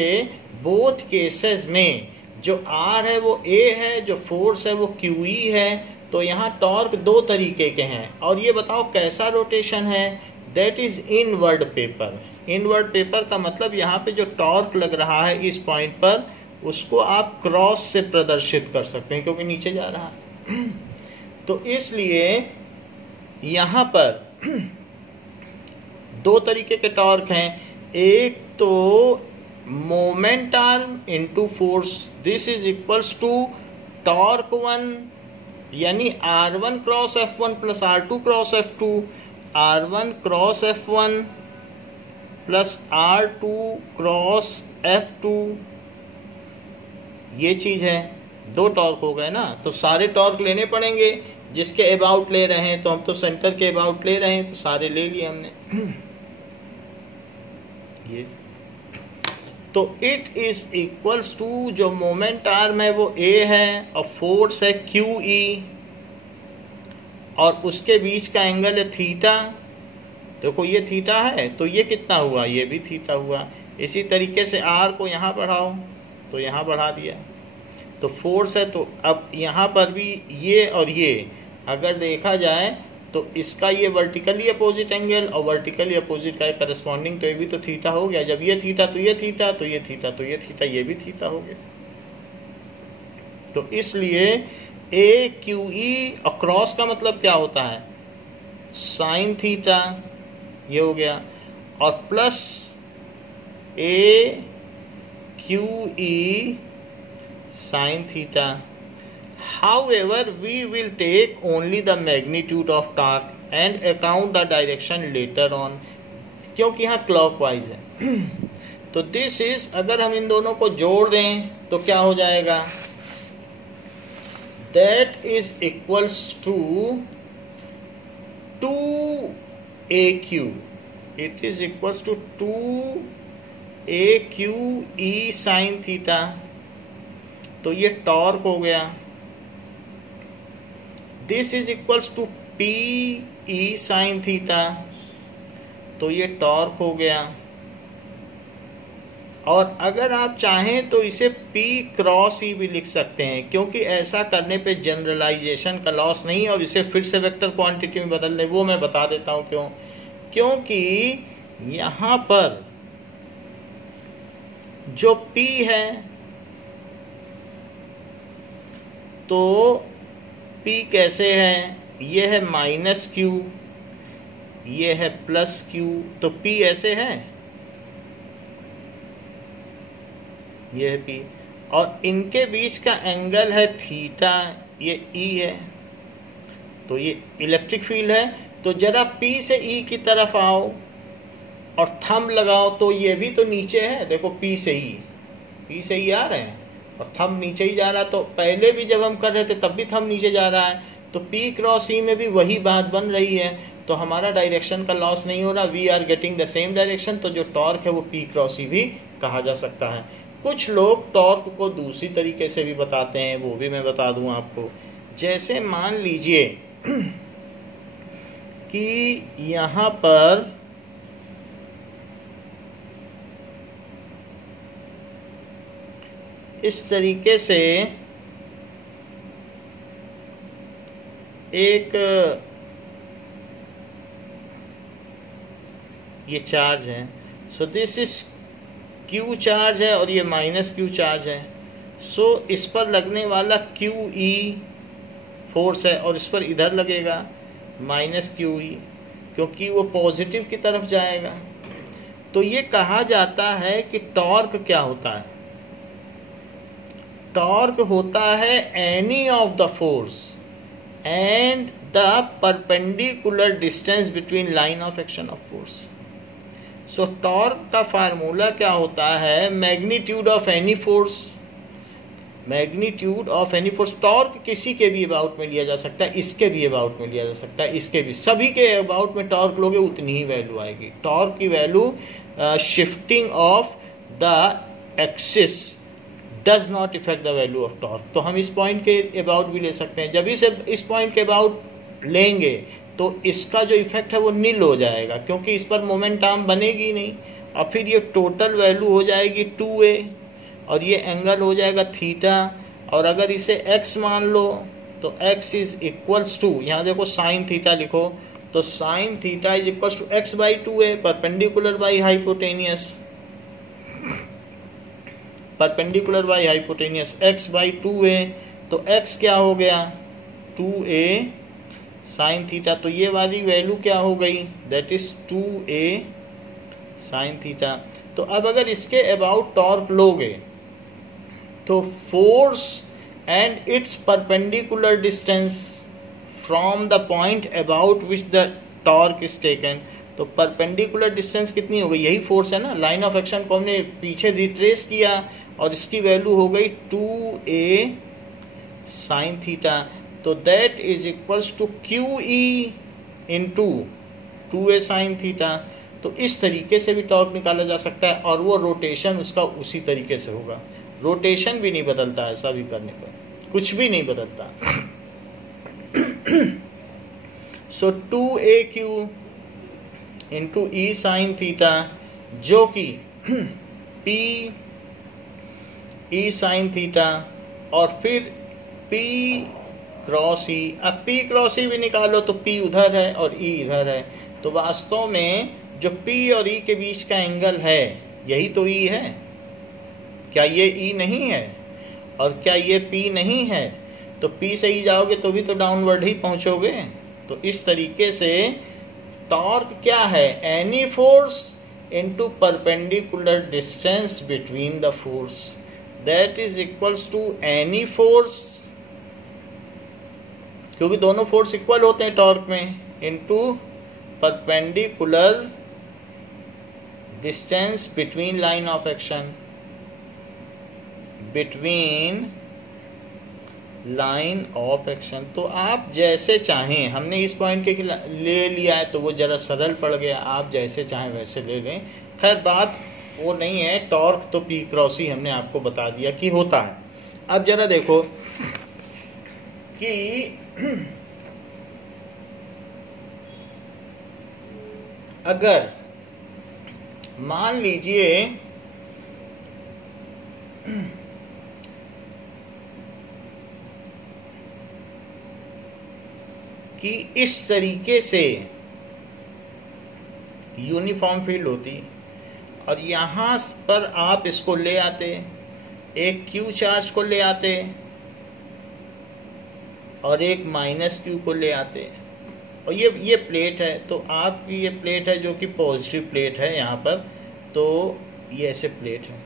बोथ केसेस में जो आर है वो ए है, जो फोर्स है वो क्यू ई है। तो यहाँ टॉर्क दो तरीके के हैं और ये बताओ कैसा रोटेशन है, that is inward paper. Inward paper का मतलब यहाँ पे जो टॉर्क लग रहा है इस पॉइंट पर उसको आप क्रॉस से प्रदर्शित कर सकते हैं क्योंकि नीचे जा रहा है। तो इसलिए यहाँ पर दो तरीके के टॉर्क हैं, एक तो moment arm into force, this is equals to torque 1 यानी R1 cross F1 plus R2 cross F2, R1 cross F1 plus R2 cross F2, ये चीज है। दो टॉर्क हो गए ना, तो सारे टॉर्क लेने पड़ेंगे जिसके अबाउट ले रहे हैं, तो हम तो सेंटर के अबाउट ले रहे हैं तो सारे ले लिए हमने। ये तो इट इज इक्वल्स टू जो मोमेंट आर्म है वो ए है और फोर्स है क्यू ई और उसके बीच का एंगल है थीटा। देखो ये थीटा है तो ये कितना हुआ, ये भी थीटा हुआ। इसी तरीके से आर को यहाँ बढ़ाओ तो यहाँ बढ़ा दिया, तो फोर्स है। तो अब यहाँ पर भी ये और ये अगर देखा जाए तो इसका ये वर्टिकली अपोजिट एंगल और वर्टिकली अपोजिट का करस्पॉन्डिंग, तो ये भी तो थीटा हो गया। जब ये थीटा तो ये थीटा, तो ये थीटा तो ये थीटा, ये भी थीटा हो गया। तो इसलिए ए क्यू ई और क्रॉस का मतलब क्या होता है, साइन थीटा, ये हो गया, और plus A Q E sine theta. However, we will take only the magnitude of torque and account the direction later on, क्योंकि यहाँ clockwise है। तो this is, अगर हम इन दोनों को जोड़ दें तो क्या हो जाएगा, that is equals to 2AQ, it is equals to 2AQ E sin theta। तो ये टॉर्क हो गया। This is equals to P E sine theta, तो ये टॉर्क हो गया। और अगर आप चाहें तो इसे P क्रॉस ई भी लिख सकते हैं, क्योंकि ऐसा करने पे जनरलाइजेशन का लॉस नहीं, और इसे फिर से वेक्टर क्वांटिटी में बदल दें, वो मैं बता देता हूं क्यों। क्योंकि यहां पर जो P है तो P कैसे है, ये है माइनस Q, ये है प्लस Q, तो P ऐसे है, ये है P, और इनके बीच का एंगल है थीटा, ये E है, तो ये इलेक्ट्रिक फील्ड है। तो जरा P से E की तरफ आओ और थंब लगाओ, तो ये भी तो नीचे है, देखो P से E आ रहे हैं और थंब नीचे ही जा रहा। तो पहले भी जब हम कर रहे थे तब भी थंब नीचे जा रहा है, तो P क्रॉस E में भी वही बात बन रही है, तो हमारा डायरेक्शन का लॉस नहीं हो रहा, we are getting the same direction. तो जो टॉर्क है वो P क्रॉस E भी कहा जा सकता है। कुछ लोग टॉर्क को दूसरी तरीके से भी बताते हैं, वो भी मैं बता दूं आपको। जैसे मान लीजिए कि यहाँ पर इस तरीके से एक ये चार्ज है, so this is Q charge है और ये माइनस Q चार्ज है। सो इस पर लगने वाला QE फोर्स है और इस पर इधर लगेगा माइनस QE, क्योंकि वो पॉजिटिव की तरफ जाएगा। तो ये कहा जाता है कि टॉर्क क्या होता है, टॉर्क होता है any of the force and the perpendicular distance between line of action of force. So torque का फार्मूला क्या होता है, magnitude of any force, magnitude of any force. Torque किसी के भी अबाउट में लिया जा सकता है, इसके भी अबाउट में लिया जा सकता है, इसके भी, सभी के अबाउट में टॉर्क लोगे उतनी ही वैल्यू आएगी। टॉर्क की value shifting of the axis does not effect the value of torque. तो हम इस पॉइंट के अबाउट भी ले सकते हैं। जब इस पॉइंट के अबाउट लेंगे तो इसका जो इफेक्ट है वो नील हो जाएगा, क्योंकि इस पर मोमेंट आर्म बनेगी नहीं, और फिर ये टोटल वैल्यू हो जाएगी 2a, और ये एंगल हो जाएगा थीटा। और अगर इसे x मान लो तो x इज इक्वल्स टू, यहाँ देखो साइन थीटा लिखो, तो sine theta is equals to x by 2a, perpendicular by hypotenuse, perpendicular by hypotenuse x by 2a। तो x क्या हो गया, 2a साइन थीटा। तो ये वाली वैल्यू क्या हो गई, that is 2a sine theta. तो अब अगर इसके अबाउट टॉर्क लोगे तो force and it's perpendicular distance from the point about which the torque is taken. तो परपेंडिकुलर डिस्टेंस कितनी हो गई, यही फोर्स है ना, लाइन ऑफ एक्शन को हमने पीछे रिट्रेस किया और इसकी वैल्यू हो गई 2a साइन थीटा। तो that is equals to QE into 2a sine theta. तो इस तरीके से भी टॉर्क निकाला जा सकता है, और वो रोटेशन उसका उसी तरीके से होगा, रोटेशन भी नहीं बदलता, ऐसा भी करने पर कुछ भी नहीं बदलता। सो 2AQ into E sine theta, जो कि P E साइन थीटा, और फिर P क्रॉस E। अब P क्रॉस E भी निकालो तो P उधर है और E इधर है, तो वास्तव में जो P और E के बीच का एंगल है यही तो E है। क्या ये E नहीं है, और क्या ये P नहीं है? तो P से ही जाओगे तो भी तो डाउनवर्ड ही पहुंचोगे। तो इस तरीके से टॉर्क क्या है, any force into perpendicular distance between the force, that is equals to any force, क्योंकि दोनों फोर्स इक्वल होते हैं टॉर्क में, into perpendicular distance between line of action, between line of action. तो आप जैसे चाहें, हमने इस पॉइंट के ले लिया है तो वो जरा सरल पड़ गया, आप जैसे चाहें वैसे ले लें, खैर बात वो नहीं है। टॉर्क तो P क्रॉस ही हमने आपको बता दिया कि होता है। अब जरा देखो कि अगर मान लीजिए कि इस तरीके से यूनिफॉर्म फील्ड होती और यहाँ पर आप इसको ले आते, एक Q चार्ज को ले आते और एक -Q को ले आते, और ये प्लेट है, तो आपकी ये प्लेट है जो कि पॉजिटिव प्लेट है यहाँ पर, तो ये ऐसे प्लेट है,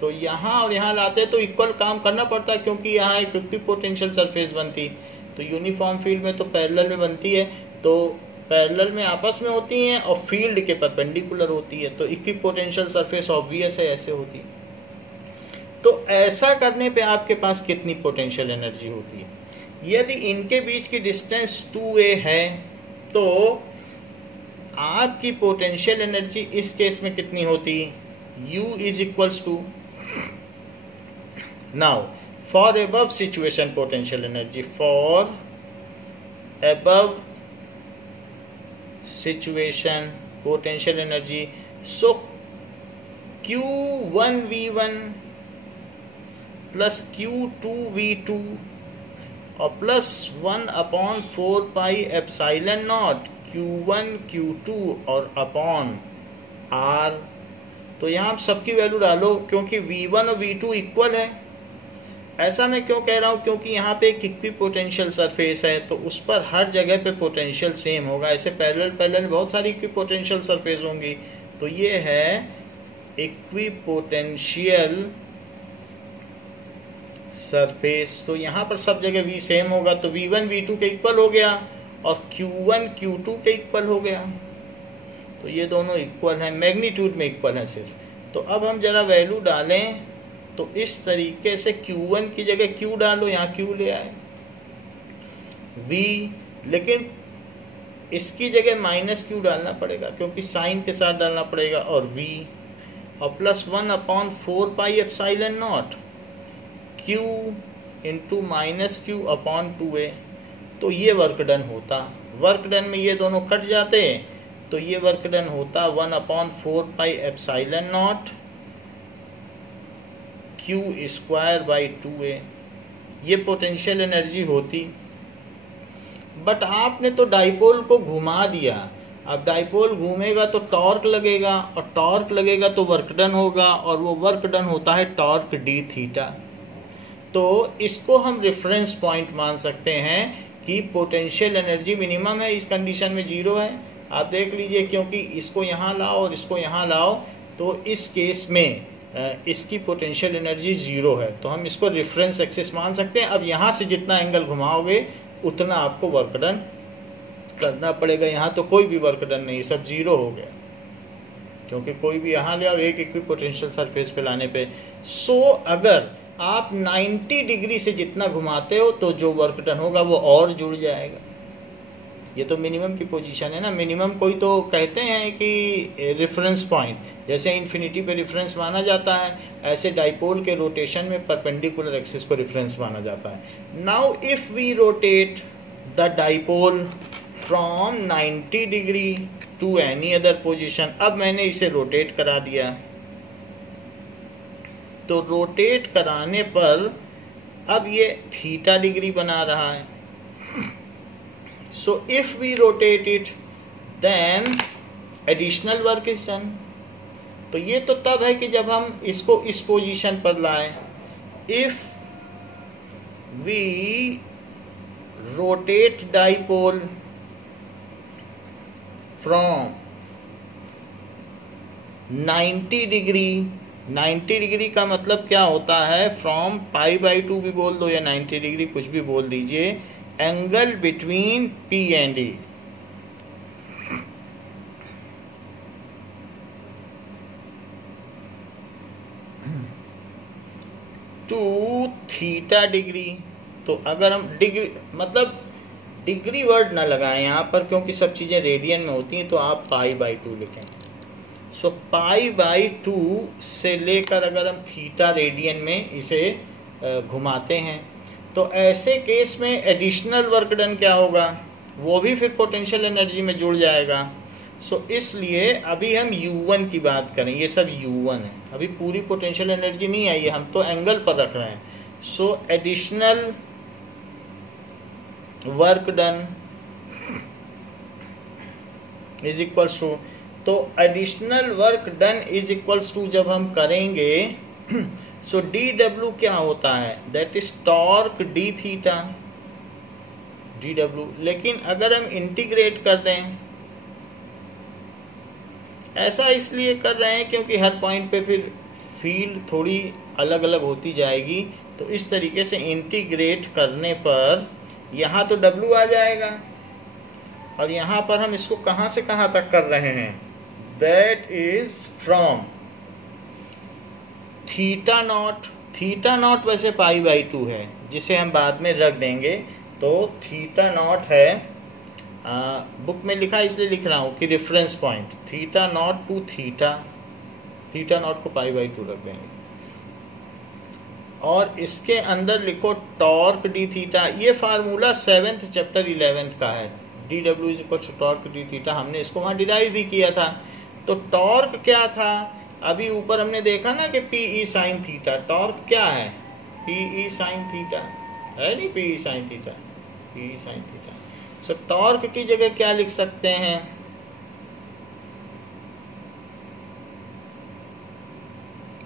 तो यहाँ और यहाँ लाते तो इक्वल काम करना पड़ता है, क्योंकि यहाँ एक इक्विपोटेंशियल सरफेस बनती, तो यूनिफॉर्म फील्ड में तो पैरेलल में बनती है, तो पैरेलल में आपस में होती हैं और फील्ड के परपेंडिकुलर होती है, तो इक्विपोटेंशियल सरफेस ऑब्वियस है ऐसे होती। तो ऐसा करने पे आपके पास कितनी पोटेंशियल एनर्जी होती है? यदि इनके बीच की डिस्टेंस 2a है तो आपकी पोटेंशियल एनर्जी इस केस में कितनी होती? U is equals to, now for above situation potential energy, for above situation potential energy, so Q1V1 plus Q2V2 और plus 1/4 pi epsilon naught Q1 Q2 और अपॉन R। तो यहाँ आप सबकी वैल्यू डालो, क्योंकि V1 और V2 इक्वल है। ऐसा मैं क्यों कह रहा हूँ? क्योंकि यहाँ पे एक इक्विपोटेंशियल सरफेस है, तो उस पर हर जगह पे पोटेंशियल सेम होगा। ऐसे पैरेलल बहुत सारी इक्विपोटेंशियल सरफेस होंगी, तो ये है इक्विपोटेंशियल सरफेस। तो यहाँ पर सब जगह V सेम होगा, तो V1 V2 के इक्वल हो गया, और Q1 Q2 के इक्वल हो गया। तो ये दोनों इक्वल हैं, मैग्नीट्यूड में इक्वल हैं सिर्फ। तो अब हम जरा वैल्यू डालें, तो इस तरीके से Q1 की जगह Q डालो, यहाँ Q ले आए V, लेकिन इसकी जगह -Q डालना पड़ेगा क्योंकि साइन के साथ डालना पड़ेगा, और V और +1/4πε0 Q इंटू -Q/2a। तो ये वर्क डन होता, वर्क डन में ये दोनों कट जाते, तो ये वर्क डन होता 1/4πε0 Q²/2a। ये पोटेंशियल एनर्जी होती। बट आपने तो डाइपोल को घुमा दिया। अब डाइपोल घूमेगा तो टॉर्क लगेगा, और टॉर्क लगेगा तो वर्क डन होगा, और वो वर्क डन होता है टॉर्क d थीटा। तो इसको हम रेफरेंस पॉइंट मान सकते हैं कि पोटेंशियल एनर्जी मिनिमम है, इस कंडीशन में 0 है। आप देख लीजिए, क्योंकि इसको यहाँ लाओ और इसको यहाँ लाओ, तो इस केस में इसकी पोटेंशियल एनर्जी 0 है, तो हम इसको रेफरेंस एक्सिस मान सकते हैं। अब यहाँ से जितना एंगल घुमाओगे उतना आपको वर्क डन करना पड़ेगा। यहाँ तो कोई भी वर्क डन नहीं, सब 0 हो गया, क्योंकि कोई भी यहाँ ले आओ एक इक्विपोटेंशियल सरफेस पे लाने पे। सो अगर आप 90 डिग्री से जितना घुमाते हो तो जो वर्क डन होगा वो और जुड़ जाएगा। ये तो मिनिमम की पोजीशन है ना। मिनिमम कोई तो कहते हैं कि रेफरेंस पॉइंट, जैसे इन्फिनिटी पे रेफरेंस माना जाता है, ऐसे डाइपोल के रोटेशन में परपेंडिकुलर एक्सिस को रेफरेंस माना जाता है। Now if we rotate the dipole from 90 degree to any other position, अब मैंने इसे रोटेट करा दिया, तो रोटेट कराने पर अब ये थीटा डिग्री बना रहा है। So if we rotate it, then additional work is done. तो ये तो तब है कि जब हम इसको इस पोजीशन पर लाएं। If we rotate dipole from 90 degree, 90 degree का मतलब क्या होता है, फ्रॉम π/2 भी बोल दो या 90 डिग्री कुछ भी बोल दीजिए, angle between P and E। To theta degree. तो अगर हम डिग्री मतलब डिग्री वर्ड ना लगाएं यहाँ पर, क्योंकि सब चीज़ें रेडियन में होती हैं, तो आप π/2 लिखें। सो π/2 से लेकर अगर हम थीटा रेडियन में इसे घुमाते हैं, तो ऐसे केस में एडिशनल वर्क डन क्या होगा, वो भी फिर पोटेंशियल एनर्जी में जुड़ जाएगा। सो इसलिए अभी हम U1 की बात करें, ये सब U1 है, अभी पूरी पोटेंशियल एनर्जी नहीं आई है, हम तो एंगल पर रख रहे हैं। So additional work done is equals to, तो additional work done is equals to जब हम करेंगे, सो dW क्या होता है, that is torque d theta dW। लेकिन अगर हम इंटीग्रेट कर दें, ऐसा इसलिए कर रहे हैं क्योंकि हर पॉइंट पे फिर फील्ड थोड़ी अलग अलग होती जाएगी, तो इस तरीके से इंटीग्रेट करने पर यहाँ तो W आ जाएगा, और यहाँ पर हम इसको कहाँ से कहाँ तक कर रहे हैं, that is from theta naught वैसे π/2 है, जिसे हम बाद में रख देंगे। तो थीटा नॉट है, बुक में लिखा इसलिए लिख रहा हूँ कि reference point theta naught to theta naught को π/2 रख देंगे, और इसके अंदर लिखो टॉर्क d थीटा। ये फार्मूला 7th चैप्टर 11th का है, dW is torque d theta. हमने इसको वहाँ डिराइव भी किया था। तो टॉर्क क्या था, अभी ऊपर हमने देखा ना कि PE sin थीटा, टॉर्क क्या है, PE sin थीटा है नहीं, PE sin theta, PE sin theta. सो टॉर्क की जगह क्या लिख सकते हैं,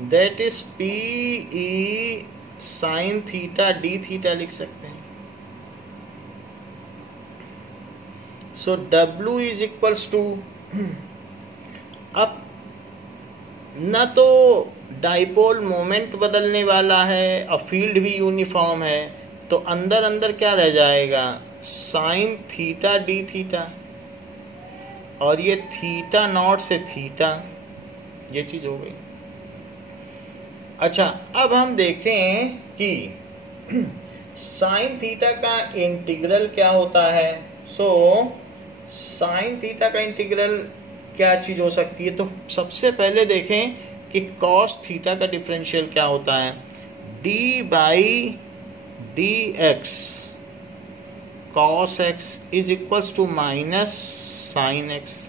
that is PE sin theta d theta लिख सकते हैं। सो W इज इक्वल्स टू, अब न तो डाइपोल मोमेंट बदलने वाला है और फील्ड भी यूनिफॉर्म है, तो अंदर अंदर क्या रह जाएगा, साइन थीटा डी थीटा, और ये थीटा नॉट से थीटा, ये चीज हो गई। अच्छा, अब हम देखें कि साइन थीटा का इंटीग्रल क्या होता है। सो साइन थीटा का इंटीग्रल क्या चीज हो सकती है। तो सबसे पहले देखें कि कॉस थीटा का डिफरेंशियल क्या होता है। D by d x cos x is equals to minus sine x,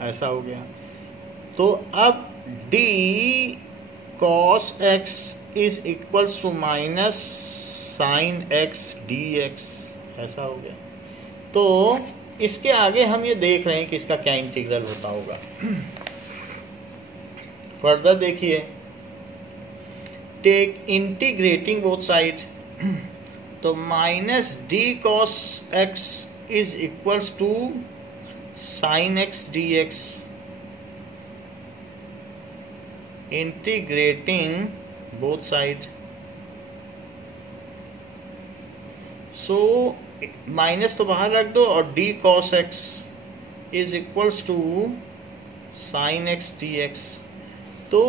ऐसा हो गया। तो अब d cos x is equals to minus sine x dx, ऐसा हो गया। तो इसके आगे हम ये देख रहे हैं कि इसका क्या इंटीग्रल होता होगा। फर्दर देखिए, टेक इंटीग्रेटिंग बोथ साइड, तो minus d cos x is equals to sine x d x, integrating both side. So minus तो बाहर रख दो और d cos x is equals to sine x d x. तो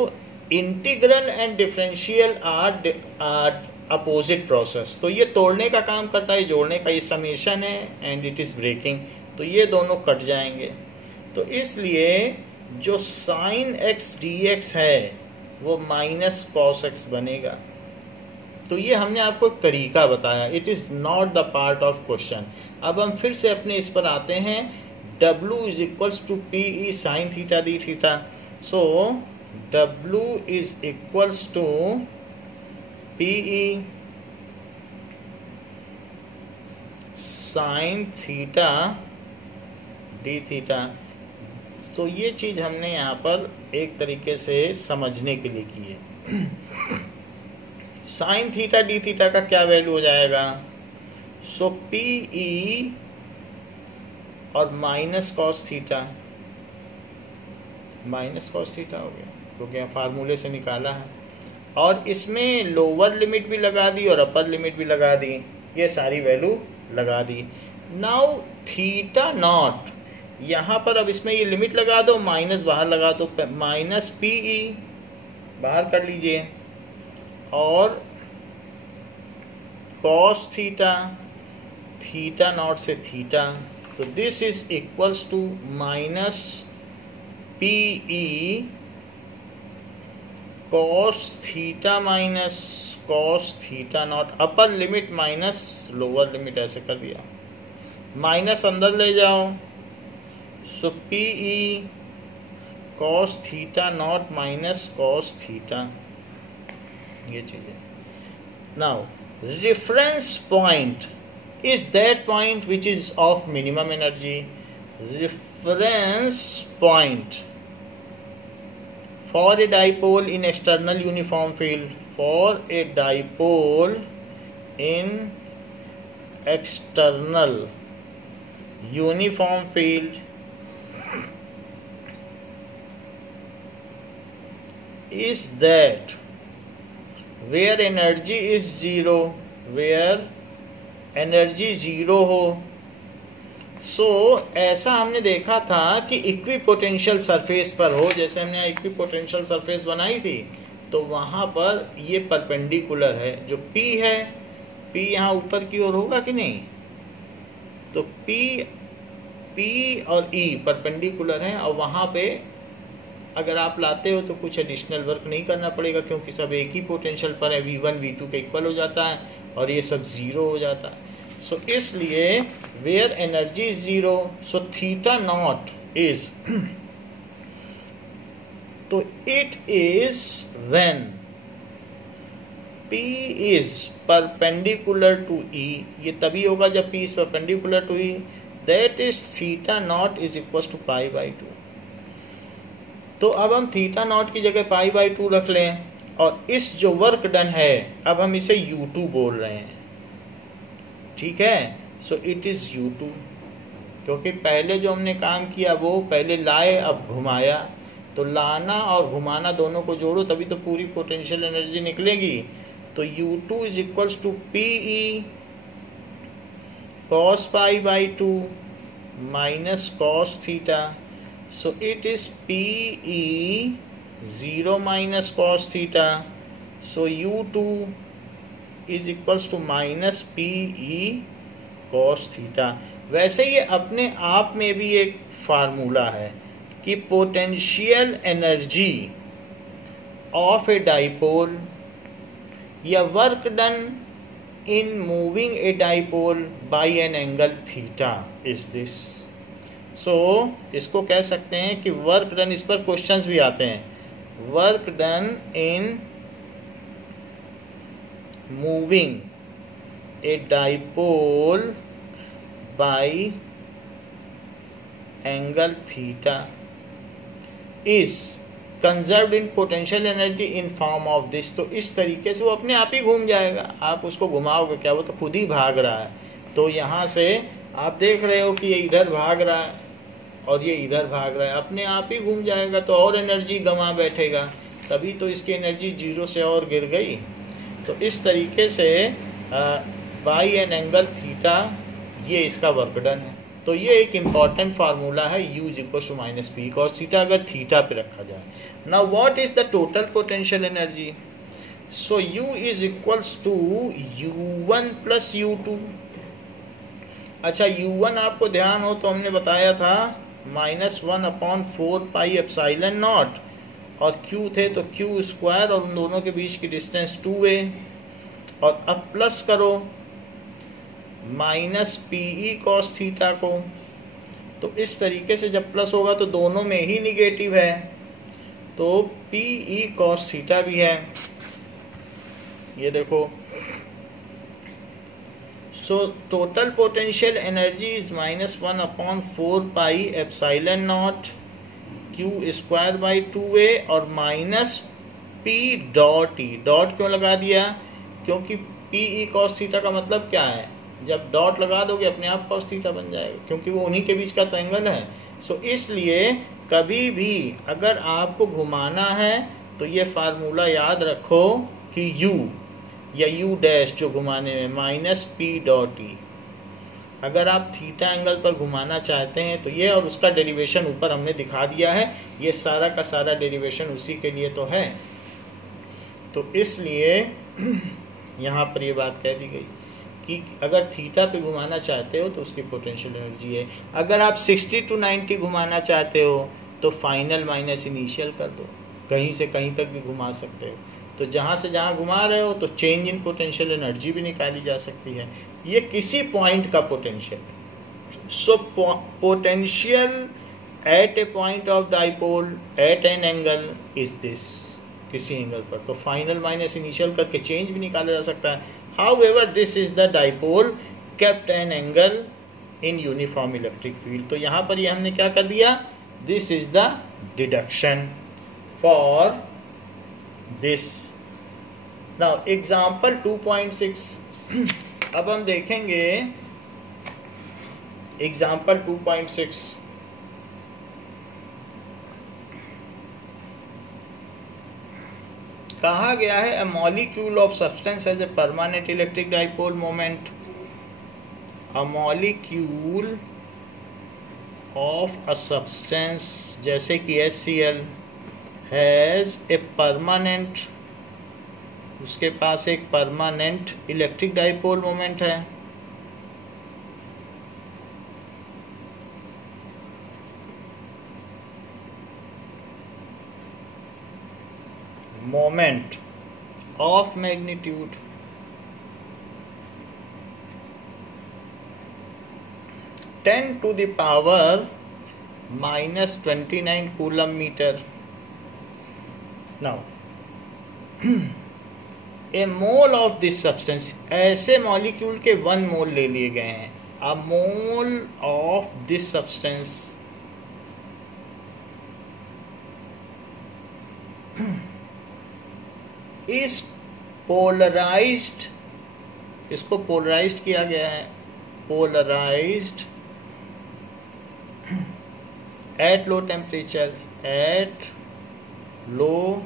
integral and differential are opposite process. तो ये तोड़ने का काम करता है, जोड़ने का ये समेशन है एंड इट इज ब्रेकिंग, तो ये दोनों कट जाएंगे। तो इसलिए जो साइन एक्स डी एक्स है वो माइनस कॉस एक्स बनेगा। तो ये हमने आपको एक तरीका बताया, it is not the part of question. अब हम फिर से अपने इस पर आते हैं, W is equals to P E sine theta d theta. So W is equals to P E sine theta d theta. तो ये चीज हमने यहाँ पर एक तरीके से समझने के लिए की है। साइन थीटा डी थीटा का क्या वैल्यू हो जाएगा। सो पी ई और minus cos theta, minus cos theta हो गया क्योंकि फार्मूले से निकाला है, और इसमें लोअर लिमिट भी लगा दी और अपर लिमिट भी लगा दी, ये सारी वैल्यू लगा दी। नाउ थीटा नॉट, यहाँ पर अब इसमें ये लिमिट लगा दो, माइनस बाहर लगा दो, माइनस पी ई बाहर कर लीजिए, और कॉस थीटा थीटा नॉट से थीटा, तो this is equals to minus P E cos theta minus cos theta naught, upper limit minus lower limit, ऐसे कर दिया। माइनस अंदर ले जाओ, सो पी ई cos theta naught minus cos theta, ये चीज है। नाउ reference point is that point which is of minimum energy. Reference point for a dipole in external uniform field, for a dipole in external uniform field is that where energy is zero, where energy zero हो। सो ऐसा हमने देखा था कि equipotential surface पर हो, जैसे हमने इक्विपोटेंशियल सरफेस बनाई थी, तो वहां पर ये परपेंडिकुलर है, जो P है, P यहाँ ऊपर की ओर होगा कि नहीं, तो P और E परपेंडिकुलर है, और वहां पे अगर आप लाते हो तो कुछ एडिशनल वर्क नहीं करना पड़ेगा क्योंकि सब एक ही पोटेंशियल पर है, V1 V2 के इक्वल हो जाता है और ये सब जीरो हो जाता है। सो इसलिए where energy is zero, so theta naught is, तो it is when P is perpendicular to E, ये तभी होगा जब P is perpendicular to E, that is theta naught is equal to pi by 2। तो अब हम theta naught की जगह पाई बाई 2 रख लें, और इस जो वर्क डन है अब हम इसे U2 बोल रहे हैं, ठीक है। सो इट इज U2, क्योंकि पहले जो हमने काम किया वो पहले लाए अब घुमाया, तो लाना और घुमाना दोनों को जोड़ो तभी तो पूरी पोटेंशियल एनर्जी निकलेगी। तो U2 is equals to P e cos pi by 2 minus cos theta. So it is PE 0 minus cos theta. So U2 is equals to minus PE cos theta. वैसे ये अपने आप में भी एक फार्मूला है कि potential energy of a dipole या work done in moving a dipole by an angle theta is this. So इसको कह सकते हैं कि वर्क डन, इस पर क्वेश्चंस भी आते हैं, work done in moving a dipole bye angle theta is conserved in potential energy in form of this. तो इस तरीके से वो अपने आप ही घूम जाएगा, आप उसको घुमाओगे क्या, वो तो खुद ही भाग रहा है. तो यहाँ से आप देख रहे हो कि ये इधर भाग रहा है और ये इधर भाग रहा है, अपने आप ही घूम जाएगा. तो और एनर्जी गंवा बैठेगा, तभी तो इसकी एनर्जी 0 से और गिर गई. तो इस तरीके से बाय एन एंगल थीटा ये इसका वर्क डन है. तो ये एक इम्पॉर्टेंट फार्मूला है, U is equal to minus p cos theta, अगर थीटा पे रखा जाए. Now what is the total potential energy? So U is equals to U1 plus U2. अच्छा, U1 आपको ध्यान हो तो हमने बताया था -1/4 पाई एप्सिलॉन नॉट, और Q थे तो Q स्क्वायर, और उन दोनों के बीच की डिस्टेंस 2a. और अब प्लस करो माइनस PE cos थीटा को. तो इस तरीके से जब प्लस होगा तो दोनों में ही निगेटिव है, तो PE cos थीटा भी है. ये देखो, so total potential energy is -1/4 pi epsilon naught Q square by 2a और minus P dot E. Dot क्यों लगा दिया? क्योंकि PE cos थीटा का मतलब क्या है, जब डॉट लगा दोगे अपने आप cos थीटा बन जाएगा, क्योंकि वो उन्हीं के बीच का तो एंगल है. सो इसलिए कभी भी अगर आपको घुमाना है तो ये फार्मूला याद रखो कि U या U डैश जो घुमाने में माइनस P डॉट E. अगर आप थीटा एंगल पर घुमाना चाहते हैं तो ये, और उसका डेरिवेशन ऊपर हमने दिखा दिया है, ये सारा का सारा डेरिवेशन उसी के लिए तो है. तो इसलिए यहाँ पर ये बात कह दी गई कि अगर थीटा पे घुमाना चाहते हो तो उसकी पोटेंशियल एनर्जी है. अगर आप 60 to 90 घुमाना चाहते हो तो फाइनल माइनस इनिशियल कर दो, कहीं से कहीं तक भी घुमा सकते हो. तो जहाँ से जहाँ घुमा रहे हो तो चेंज इन पोटेंशियल एनर्जी भी निकाली जा सकती है. ये किसी पॉइंट का potential. So potential at A point of dipole at an angle is this, किसी एंगल पर. तो फाइनल माइनस इनिशियल करके चेंज भी निकाला जा सकता है. However, this is the dipole kept an angle in uniform electric field. तो यहाँ पर ये हमने क्या कर दिया, this is the deduction for this. Now example 2.6. अब हम देखेंगे example 2.6. कहा गया है a molecule of substance has a permanent electric dipole moment. A molecule of a substance जैसे कि HCl has a permanent, उसके पास एक permanent electric dipole moment है. Moment of magnitude 10 to the power -29 coulomb meter. Now a mole of this substance, ऐसे molecule के 1 मोल ले लिए गए हैं. A mole of this substance is polarized, इसको पोलराइज्ड किया गया है, polarised at low temperature, at low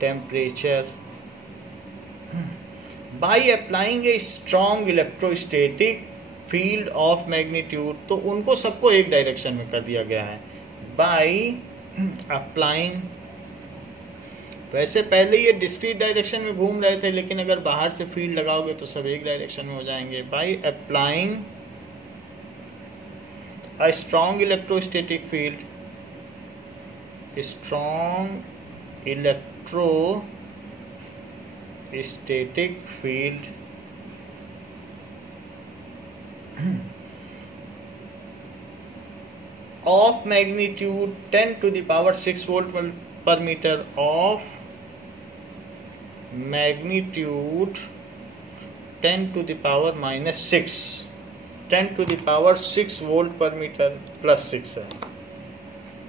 temperature by applying a strong electrostatic field of magnitude, तो उनको सबको एक डायरेक्शन में कर दिया गया है बाई अप्लाइंग। वैसे पहले ये डिस्क्रीट डायरेक्शन में घूम रहे थे, लेकिन अगर बाहर से फील्ड लगाओगे तो सब एक डायरेक्शन में हो जाएंगे। By applying a strong electrostatic field, strong electrostatic field of magnitude 10 to the power 6 volt per meter, of magnitude 10 to the power minus 6, 10 to the power 6 volt per meter plus 6 है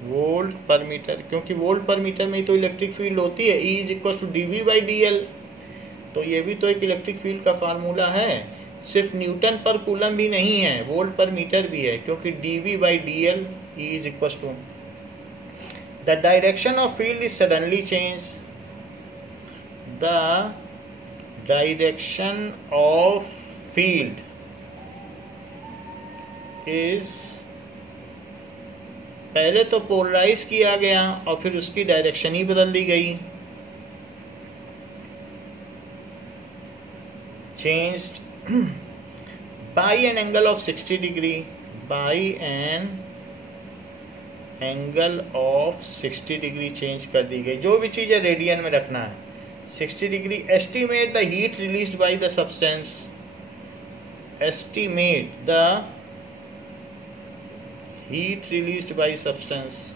volt पर metre, क्योंकि volt पर metre में ही तो electric field होती है। E is equal to dV/dl, तो ये भी तो एक इलेक्ट्रिक फील्ड का फार्मूला है। सिर्फ न्यूटन पर कूलम भी नहीं है, वोल्ट पर मीटर भी है, क्योंकि dV/dl E is equals to the direction of field is suddenly changed, the direction of field is, पहले तो पोलराइज किया गया और फिर उसकी डायरेक्शन ही बदल दी गई, changed by an angle of 60 degree, by an angle of 60 degree change कर दी गई। जो भी चीज़ है रेडियन में रखना है। 60 degree. Estimate the heat released by the substance, estimate the heat released by substance,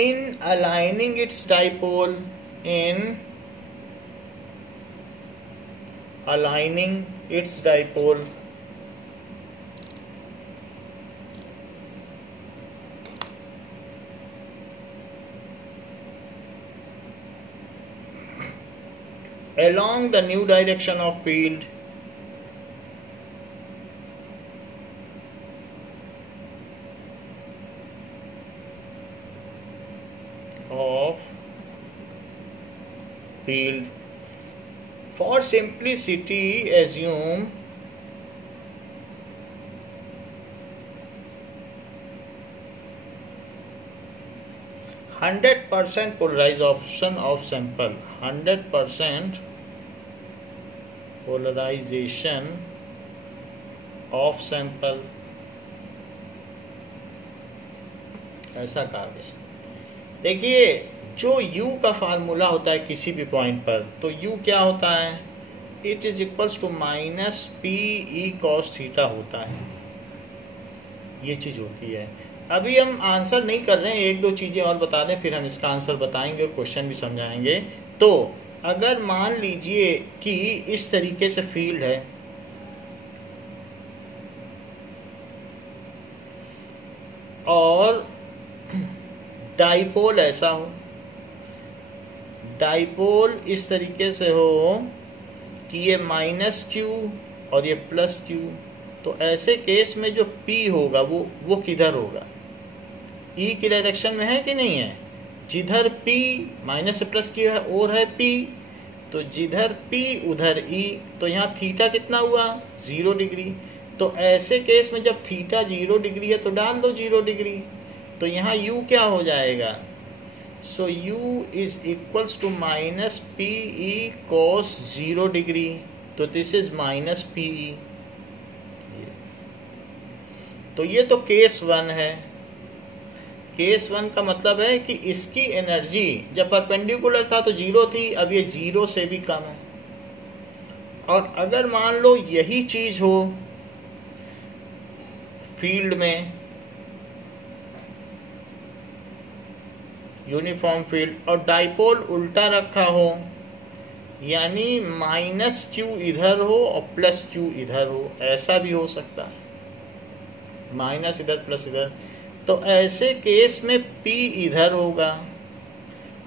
in aligning its dipole, in aligning its dipole along the new direction of field For simplicity, assume (100% polarization of sample), 100% polarization of sample, ऐसा कहा गया। देखिए, जो u का formula होता है किसी भी पॉइंट पर, तो u क्या होता है? It is equals to minus P E cos theta होता है। ये चीज होती है। अभी हम आंसर नहीं कर रहे हैं, एक दो चीजें और बता दें, फिर हम इसका आंसर बताएंगे और क्वेश्चन भी समझाएंगे। तो अगर मान लीजिए कि इस तरीके से फील्ड है, और डाइपोल ऐसा हो, डाइपोल इस तरीके से हो कि ये माइनस क्यू और ये प्लस क्यू, तो ऐसे केस में जो P होगा वो किधर होगा? E की डायरेक्शन में है कि नहीं है? जिधर P माइनस से प्लस की ओर है P, तो जिधर P उधर E, तो यहाँ थीटा कितना हुआ? 0 डिग्री। तो ऐसे केस में जब थीटा 0 डिग्री है तो डाल दो 0 डिग्री, तो यहाँ U क्या हो जाएगा? So U is equals to minus PE cos 0 degree, तो दिस इज माइनस PE। तो ये तो केस 1 है। केस 1 का मतलब है कि इसकी एनर्जी जब परपेंडिकुलर था तो 0 थी, अब ये 0 से भी कम है। और अगर मान लो यही चीज हो फील्ड में, यूनिफॉर्म फील्ड, और डाइपोल उल्टा रखा हो, यानी माइनस क्यू इधर हो और प्लस क्यू इधर हो, ऐसा भी हो सकता है, माइनस इधर प्लस इधर। तो ऐसे केस में P इधर होगा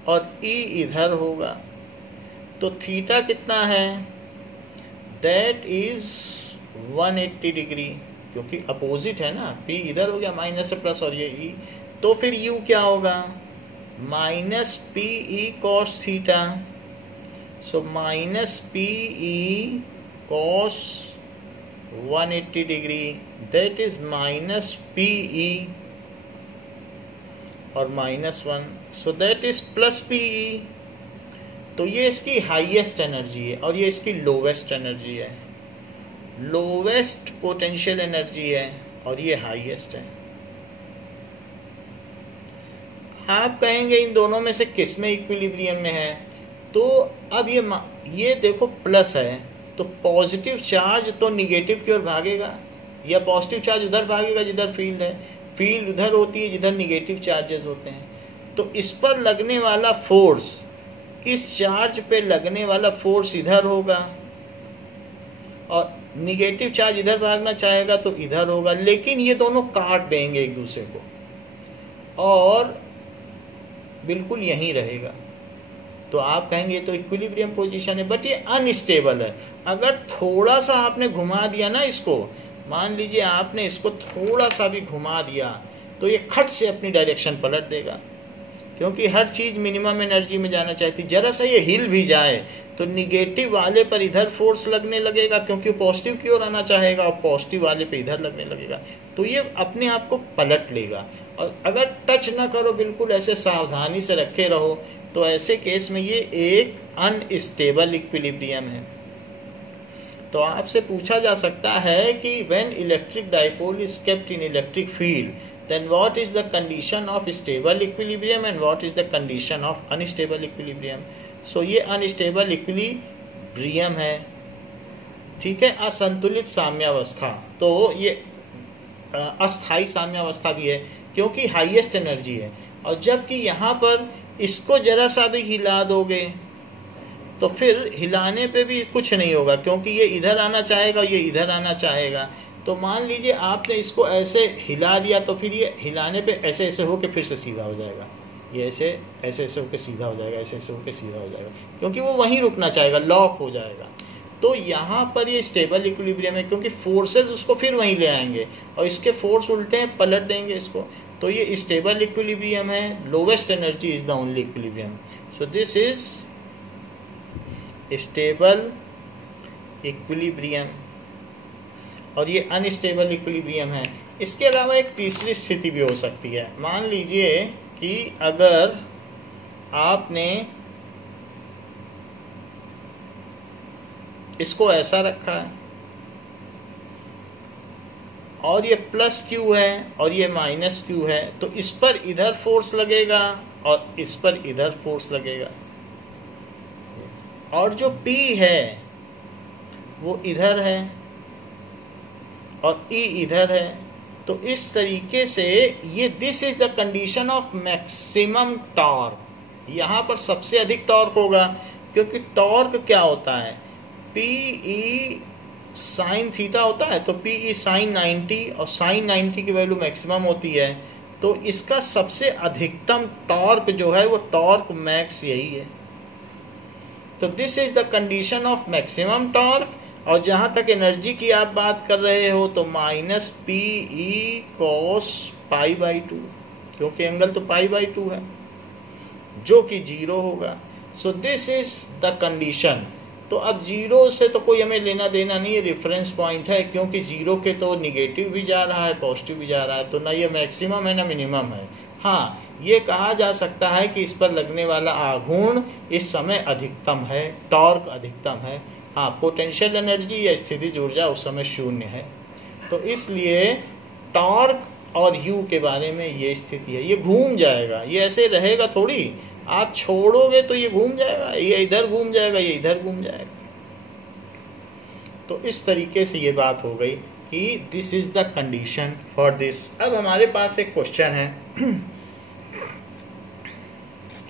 और E इधर होगा, तो थीटा कितना है? That is 180 degree. क्योंकि अपोजिट है ना, P इधर हो गया माइनस से प्लस और ये E, तो फिर U क्या होगा, minus P E cos theta. So minus P E cos 180 degree, that is minus P E और -1, so that is plus P E. तो ये इसकी हाईएस्ट एनर्जी है और ये इसकी लोवेस्ट एनर्जी है। लोवेस्ट पोटेंशियल एनर्जी है और ये हाईएस्ट है। आप कहेंगे इन दोनों में से किस में इक्विलिब्रियम में है, तो अब ये देखो प्लस है, तो पॉजिटिव चार्ज तो निगेटिव की ओर भागेगा, या पॉजिटिव चार्ज उधर भागेगा जिधर फील्ड है, फील्ड उधर होती है जिधर निगेटिव चार्जेस होते हैं। तो इस पर लगने वाला फोर्स, इस चार्ज पे लगने वाला फोर्स इधर होगा और निगेटिव चार्ज इधर भागना चाहेगा तो इधर होगा, लेकिन ये दोनों काट देंगे एक दूसरे को और बिल्कुल यहीं रहेगा। तो आप कहेंगे तो इक्विलिब्रियम पोजीशन है, बट ये अनस्टेबल है। अगर थोड़ा सा आपने घुमा दिया ना इसको, मान लीजिए आपने इसको थोड़ा सा भी घुमा दिया, तो ये खट से अपनी डायरेक्शन पलट देगा, क्योंकि हर चीज मिनिमम एनर्जी में जाना चाहती। जरा सा ये हिल भी जाए तो निगेटिव वाले पर इधर फोर्स लगने लगेगा, क्योंकि पॉजिटिव की ओर आना चाहेगा, और पॉजिटिव वाले पे इधर लगने लगेगा, तो ये अपने आप को पलट लेगा। और अगर टच ना करो, बिल्कुल ऐसे सावधानी से रखे रहो, तो ऐसे केस में ये एक अनस्टेबल इक्विलिब्रियम है। तो आपसे पूछा जा सकता है कि when electric dipole is kept in electric field, then what is the condition of stable equilibrium and what is the condition of unstable equilibrium? So ये unstable equilibrium है, ठीक है, असंतुलित साम्यावस्था। तो ये अस्थाई साम्यावस्था भी है क्योंकि हाईएस्ट एनर्जी है, और जबकि यहाँ पर इसको जरा सा भी हिला दोगे तो फिर हिलाने पे भी कुछ नहीं होगा, क्योंकि ये इधर आना चाहेगा, ये इधर आना चाहेगा। तो मान लीजिए आपने इसको ऐसे हिला दिया, तो फिर ये हिलाने पे ऐसे ऐसे होके फिर से सीधा हो जाएगा, ये ऐसे ऐसे ऐसे होके सीधा हो जाएगा, ऐसे ऐसे होके सीधा हो जाएगा, क्योंकि वो वहीं रुकना चाहेगा, लॉक हो जाएगा। तो यहाँ पर ये स्टेबल इक्विलिब्रियम है, क्योंकि फोर्सेस उसको फिर वहीं ले आएंगे और इसके फोर्स उल्टे हैं, पलट देंगे इसको। तो ये स्टेबल इक्विलिब्रियम है, lowest energy is the only equilibrium. So this is stable equilibrium, और ये अनस्टेबल इक्विलिब्रियम है। इसके अलावा एक तीसरी स्थिति भी हो सकती है। मान लीजिए कि अगर आपने इसको ऐसा रखा है और ये प्लस क्यू है और ये माइनस क्यू है, तो इस पर इधर फोर्स लगेगा और इस पर इधर फोर्स लगेगा, और जो P है वो इधर है और E इधर है। तो इस तरीके से ये this is the condition of maximum torque. यहाँ पर सबसे अधिक टॉर्क होगा, क्योंकि टॉर्क क्या होता है, पी ई साइन थीटा होता है, तो पी ई साइन 90, और साइन 90 की वैल्यू मैक्सिमम होती है। तो इसका सबसे अधिकतम टॉर्क जो है वो टॉर्क मैक्स यही है। तो this is the condition of maximum torque. और जहां तक एनर्जी की आप बात कर रहे हो, तो माइनस पी ई कॉस π/2, क्योंकि एंगल तो π/2 है, जो कि 0 होगा। So this is the condition. तो अब 0 से तो कोई हमें लेना देना नहीं है, रेफरेंस पॉइंट है, क्योंकि 0 के तो निगेटिव भी जा रहा है, पॉजिटिव भी जा रहा है, तो ना ये मैक्सिमम है ना मिनिमम है। हाँ, ये कहा जा सकता है कि इस पर लगने वाला आघूर्ण इस समय अधिकतम है, टॉर्क अधिकतम है। हाँ, पोटेंशियल एनर्जी या स्थितिज ऊर्जा उस समय 0 है। तो इसलिए टॉर्क और यू के बारे में ये स्थिति है। ये घूम जाएगा, ये ऐसे रहेगा थोड़ी, आप छोड़ोगे तो ये घूम जाएगा, ये इधर घूम जाएगा, ये इधर घूम जाएगा। तो इस तरीके से ये बात हो गई कि this is the condition for this. अब हमारे पास एक क्वेश्चन है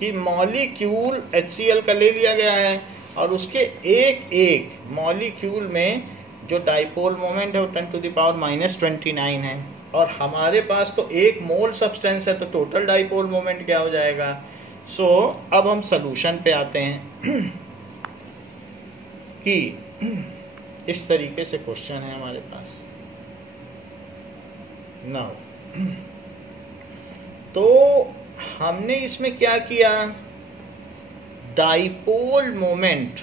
कि मॉलिक्यूल HCl का ले लिया गया है और उसके एक एक मॉलिक्यूल में जो डाइपोल मोमेंट है वो 10⁻⁻29 है, और हमारे पास तो 1 मोल सब्सटेंस है, तो टोटल डाइपोल मोमेंट क्या हो जाएगा। सो अब हम सलूशन पे आते हैं कि इस तरीके से क्वेश्चन है हमारे पास नाउ तो हमने इसमें क्या किया, dipole moment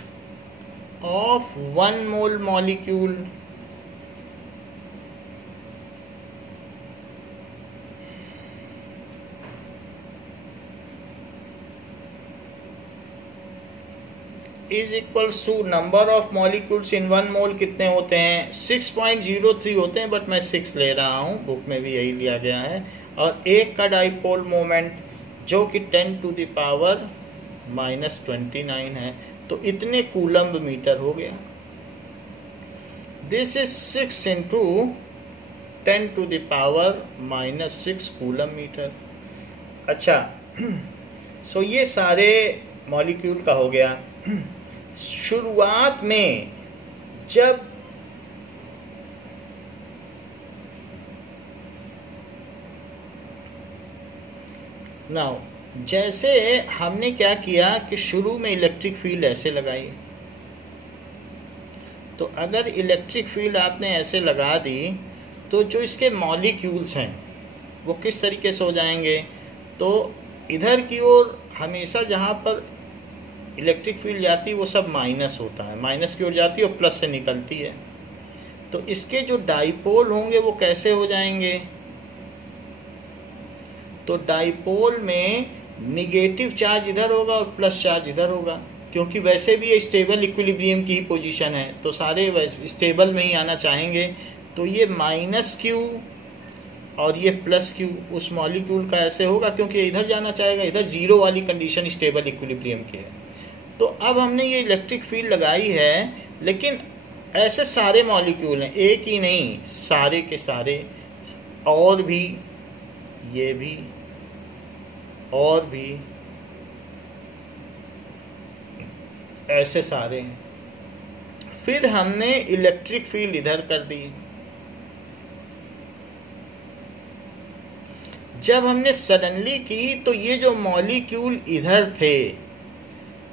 of 1 mole molecule is equals to number of molecules in 1 mole कितने होते हैं, 6.03 होते हैं, बट मैं 6 ले रहा हूं, बुक में भी यही लिया गया है। और एक का डाइपोल मोमेंट जो कि 10⁻⁻29 है, तो इतने कूलम्ब मीटर हो गया। This is 6 into 10⁻⁻6 coulomb metre. अच्छा, सो ये सारे मॉलिक्यूल का हो गया। शुरुआत में जब नाउ जैसे हमने क्या किया कि शुरू में इलेक्ट्रिक फील्ड ऐसे लगाई, तो अगर इलेक्ट्रिक फील्ड आपने ऐसे लगा दी तो जो इसके मॉलिक्यूल्स हैं वो किस तरीके से हो जाएंगे, तो इधर की ओर हमेशा जहाँ पर इलेक्ट्रिक फील्ड जाती है वो सब माइनस होता है, माइनस की ओर जाती है और प्लस से निकलती है। तो इसके जो डाइपोल होंगे वो कैसे हो जाएंगे, तो डाइपोल में निगेटिव चार्ज इधर होगा और प्लस चार्ज इधर होगा, क्योंकि वैसे भी ये स्टेबल इक्विलिब्रियम की ही पोजीशन है, तो सारे स्टेबल में ही आना चाहेंगे। तो ये -Q और ये +Q उस मॉलिक्यूल का ऐसे होगा, क्योंकि इधर जाना चाहेगा, इधर जीरो वाली कंडीशन स्टेबल इक्विलिब्रियम की है। तो अब हमने ये इलेक्ट्रिक फील्ड लगाई है, लेकिन ऐसे सारे मॉलिक्यूल हैं, एक ही नहीं, सारे के सारे, और भी, ये भी, और भी, ऐसे सारे हैं। फिर हमने इलेक्ट्रिक फील्ड इधर कर दी। जब हमने सडनली की तो ये जो मॉलिक्यूल इधर थे,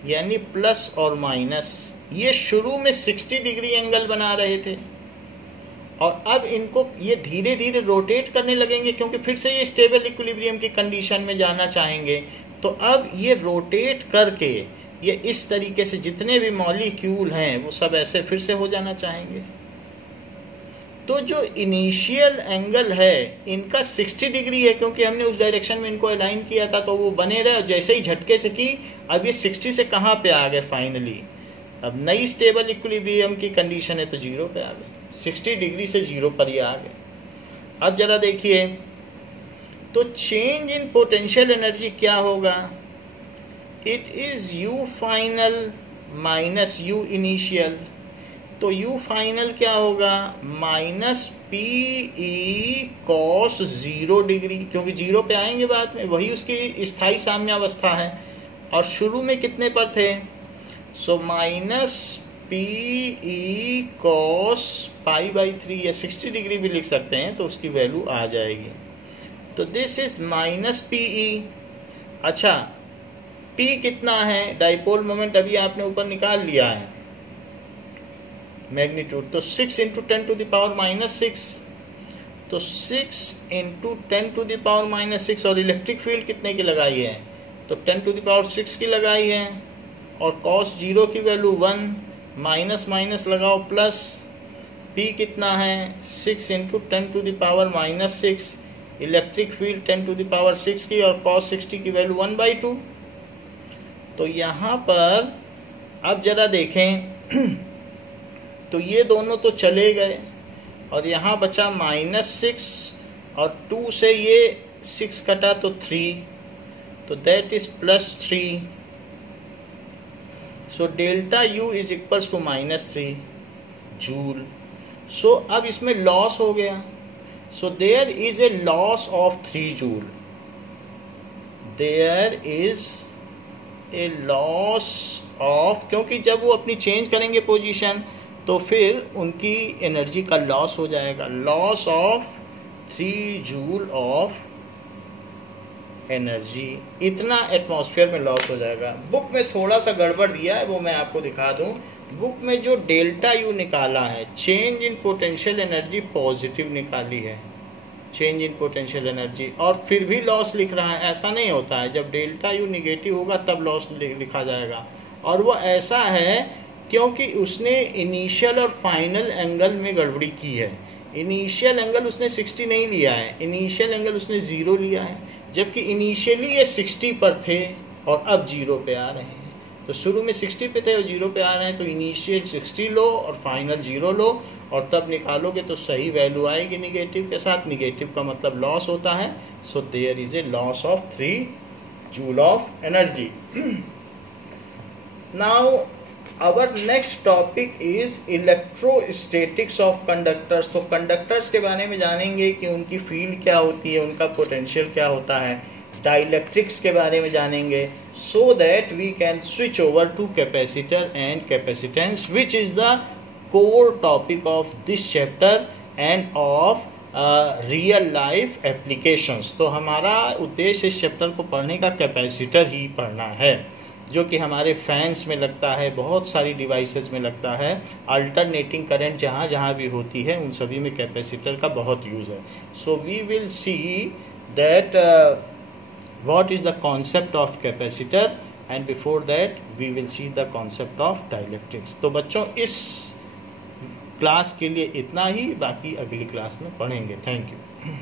यानी प्लस और माइनस, ये शुरू में 60 डिग्री एंगल बना रहे थे, और अब इनको ये धीरे धीरे रोटेट करने लगेंगे, क्योंकि फिर से ये स्टेबल इक्विलिब्रियम की कंडीशन में जाना चाहेंगे। तो अब ये रोटेट करके ये इस तरीके से जितने भी मॉलिक्यूल हैं वो सब ऐसे फिर से हो जाना चाहेंगे। तो जो इनिशियल एंगल है इनका 60 डिग्री है, क्योंकि हमने उस डायरेक्शन में इनको अलाइन किया था, तो वो बने रहे। जैसे ही झटके से की, अब ये 60 से कहाँ पे आ गए फाइनली, अब नई स्टेबल इक्विलिब्रियम की कंडीशन है तो 0 पे आ गए, 60 डिग्री से 0 पर ही आ गए। अब जरा देखिए, तो चेंज इन पोटेंशियल एनर्जी क्या होगा, it is U final minus U initial. तो U फाइनल क्या होगा, -PE cos 0 डिग्री, क्योंकि 0 पे आएंगे बाद में, वही उसकी स्थायी साम्यावस्था है। और शुरू में कितने पर थे, सो -PE cos π/3 या 60 डिग्री भी लिख सकते हैं, तो उसकी वैल्यू आ जाएगी। तो दिस इज -PE। अच्छा, P कितना है, डाइपोल मोमेंट अभी आपने ऊपर निकाल लिया है, मैग्नीट्यूड, तो 6 × 10⁻⁻6, तो 6 × 10⁻⁻6, और इलेक्ट्रिक फील्ड कितने की लगाई है, तो 10⁻6 की लगाई है, और cos 0 की वैल्यू 1, माइनस माइनस लगाओ प्लस, P कितना है, 6 × 10⁻⁻6, इलेक्ट्रिक फील्ड 10⁻6 की, और cos 60 की वैल्यू 1/2। तो यहाँ पर अब जरा देखें, तो ये दोनों तो चले गए, और यहाँ बचा -6, और 2 से ये 6 कटा तो 3, तो दैट इज +3। So delta U is equals to -3 joule. So अब इसमें लॉस हो गया, so there is a loss of 3 joule, there is a loss of, क्योंकि जब वो अपनी चेंज करेंगे पोजीशन तो फिर उनकी एनर्जी का लॉस हो जाएगा, loss of 3 joule of energy, इतना एटमॉस्फेयर में लॉस हो जाएगा। बुक में थोड़ा सा गड़बड़ दिया है, वो मैं आपको दिखा दूं। बुक में जो डेल्टा U निकाला है, change in potential energy positive निकाली है, चेंज इन पोटेंशियल एनर्जी, और फिर भी लॉस लिख रहा है। ऐसा नहीं होता है, जब डेल्टा यू निगेटिव होगा तब लॉस लिखा जाएगा। और वो ऐसा है क्योंकि उसने इनिशियल और फाइनल एंगल में गड़बड़ी की है। इनिशियल एंगल उसने 60 नहीं लिया है, इनिशियल एंगल उसने 0 लिया है, जबकि इनिशियली ये 60 पर थे और अब 0 पे आ रहे हैं। तो शुरू में 60 पे थे और 0 पे आ रहे हैं, तो इनिशियल 60 लो और फाइनल 0 लो, और तब निकालोगे तो सही वैल्यू आएगी निगेटिव के साथ। निगेटिव का मतलब लॉस होता है। So there is a loss of 3 joule of energy. Now our next topic is electrostatics of conductors. तो कंडक्टर्स के बारे में जानेंगे कि उनकी फील्ड क्या होती है, उनका पोटेंशियल क्या होता है। डाइलेक्ट्रिक्स के बारे में जानेंगे, so that we can switch over to capacitor and capacitance, which is the core topic of this chapter and of real life applications। तो हमारा उद्देश्य इस चैप्टर को पढ़ने का कैपेसिटर ही पढ़ना है, जो कि हमारे फैंस में लगता है, बहुत सारी डिवाइसेस में लगता है। अल्टरनेटिंग करंट जहाँ जहाँ भी होती है उन सभी में कैपेसिटर का बहुत यूज़ है। So we will see that what is the concept of capacitor, and before that we will see the concept of dielectrics। तो बच्चों इस क्लास के लिए इतना ही, बाकी अगली क्लास में पढ़ेंगे। Thank you.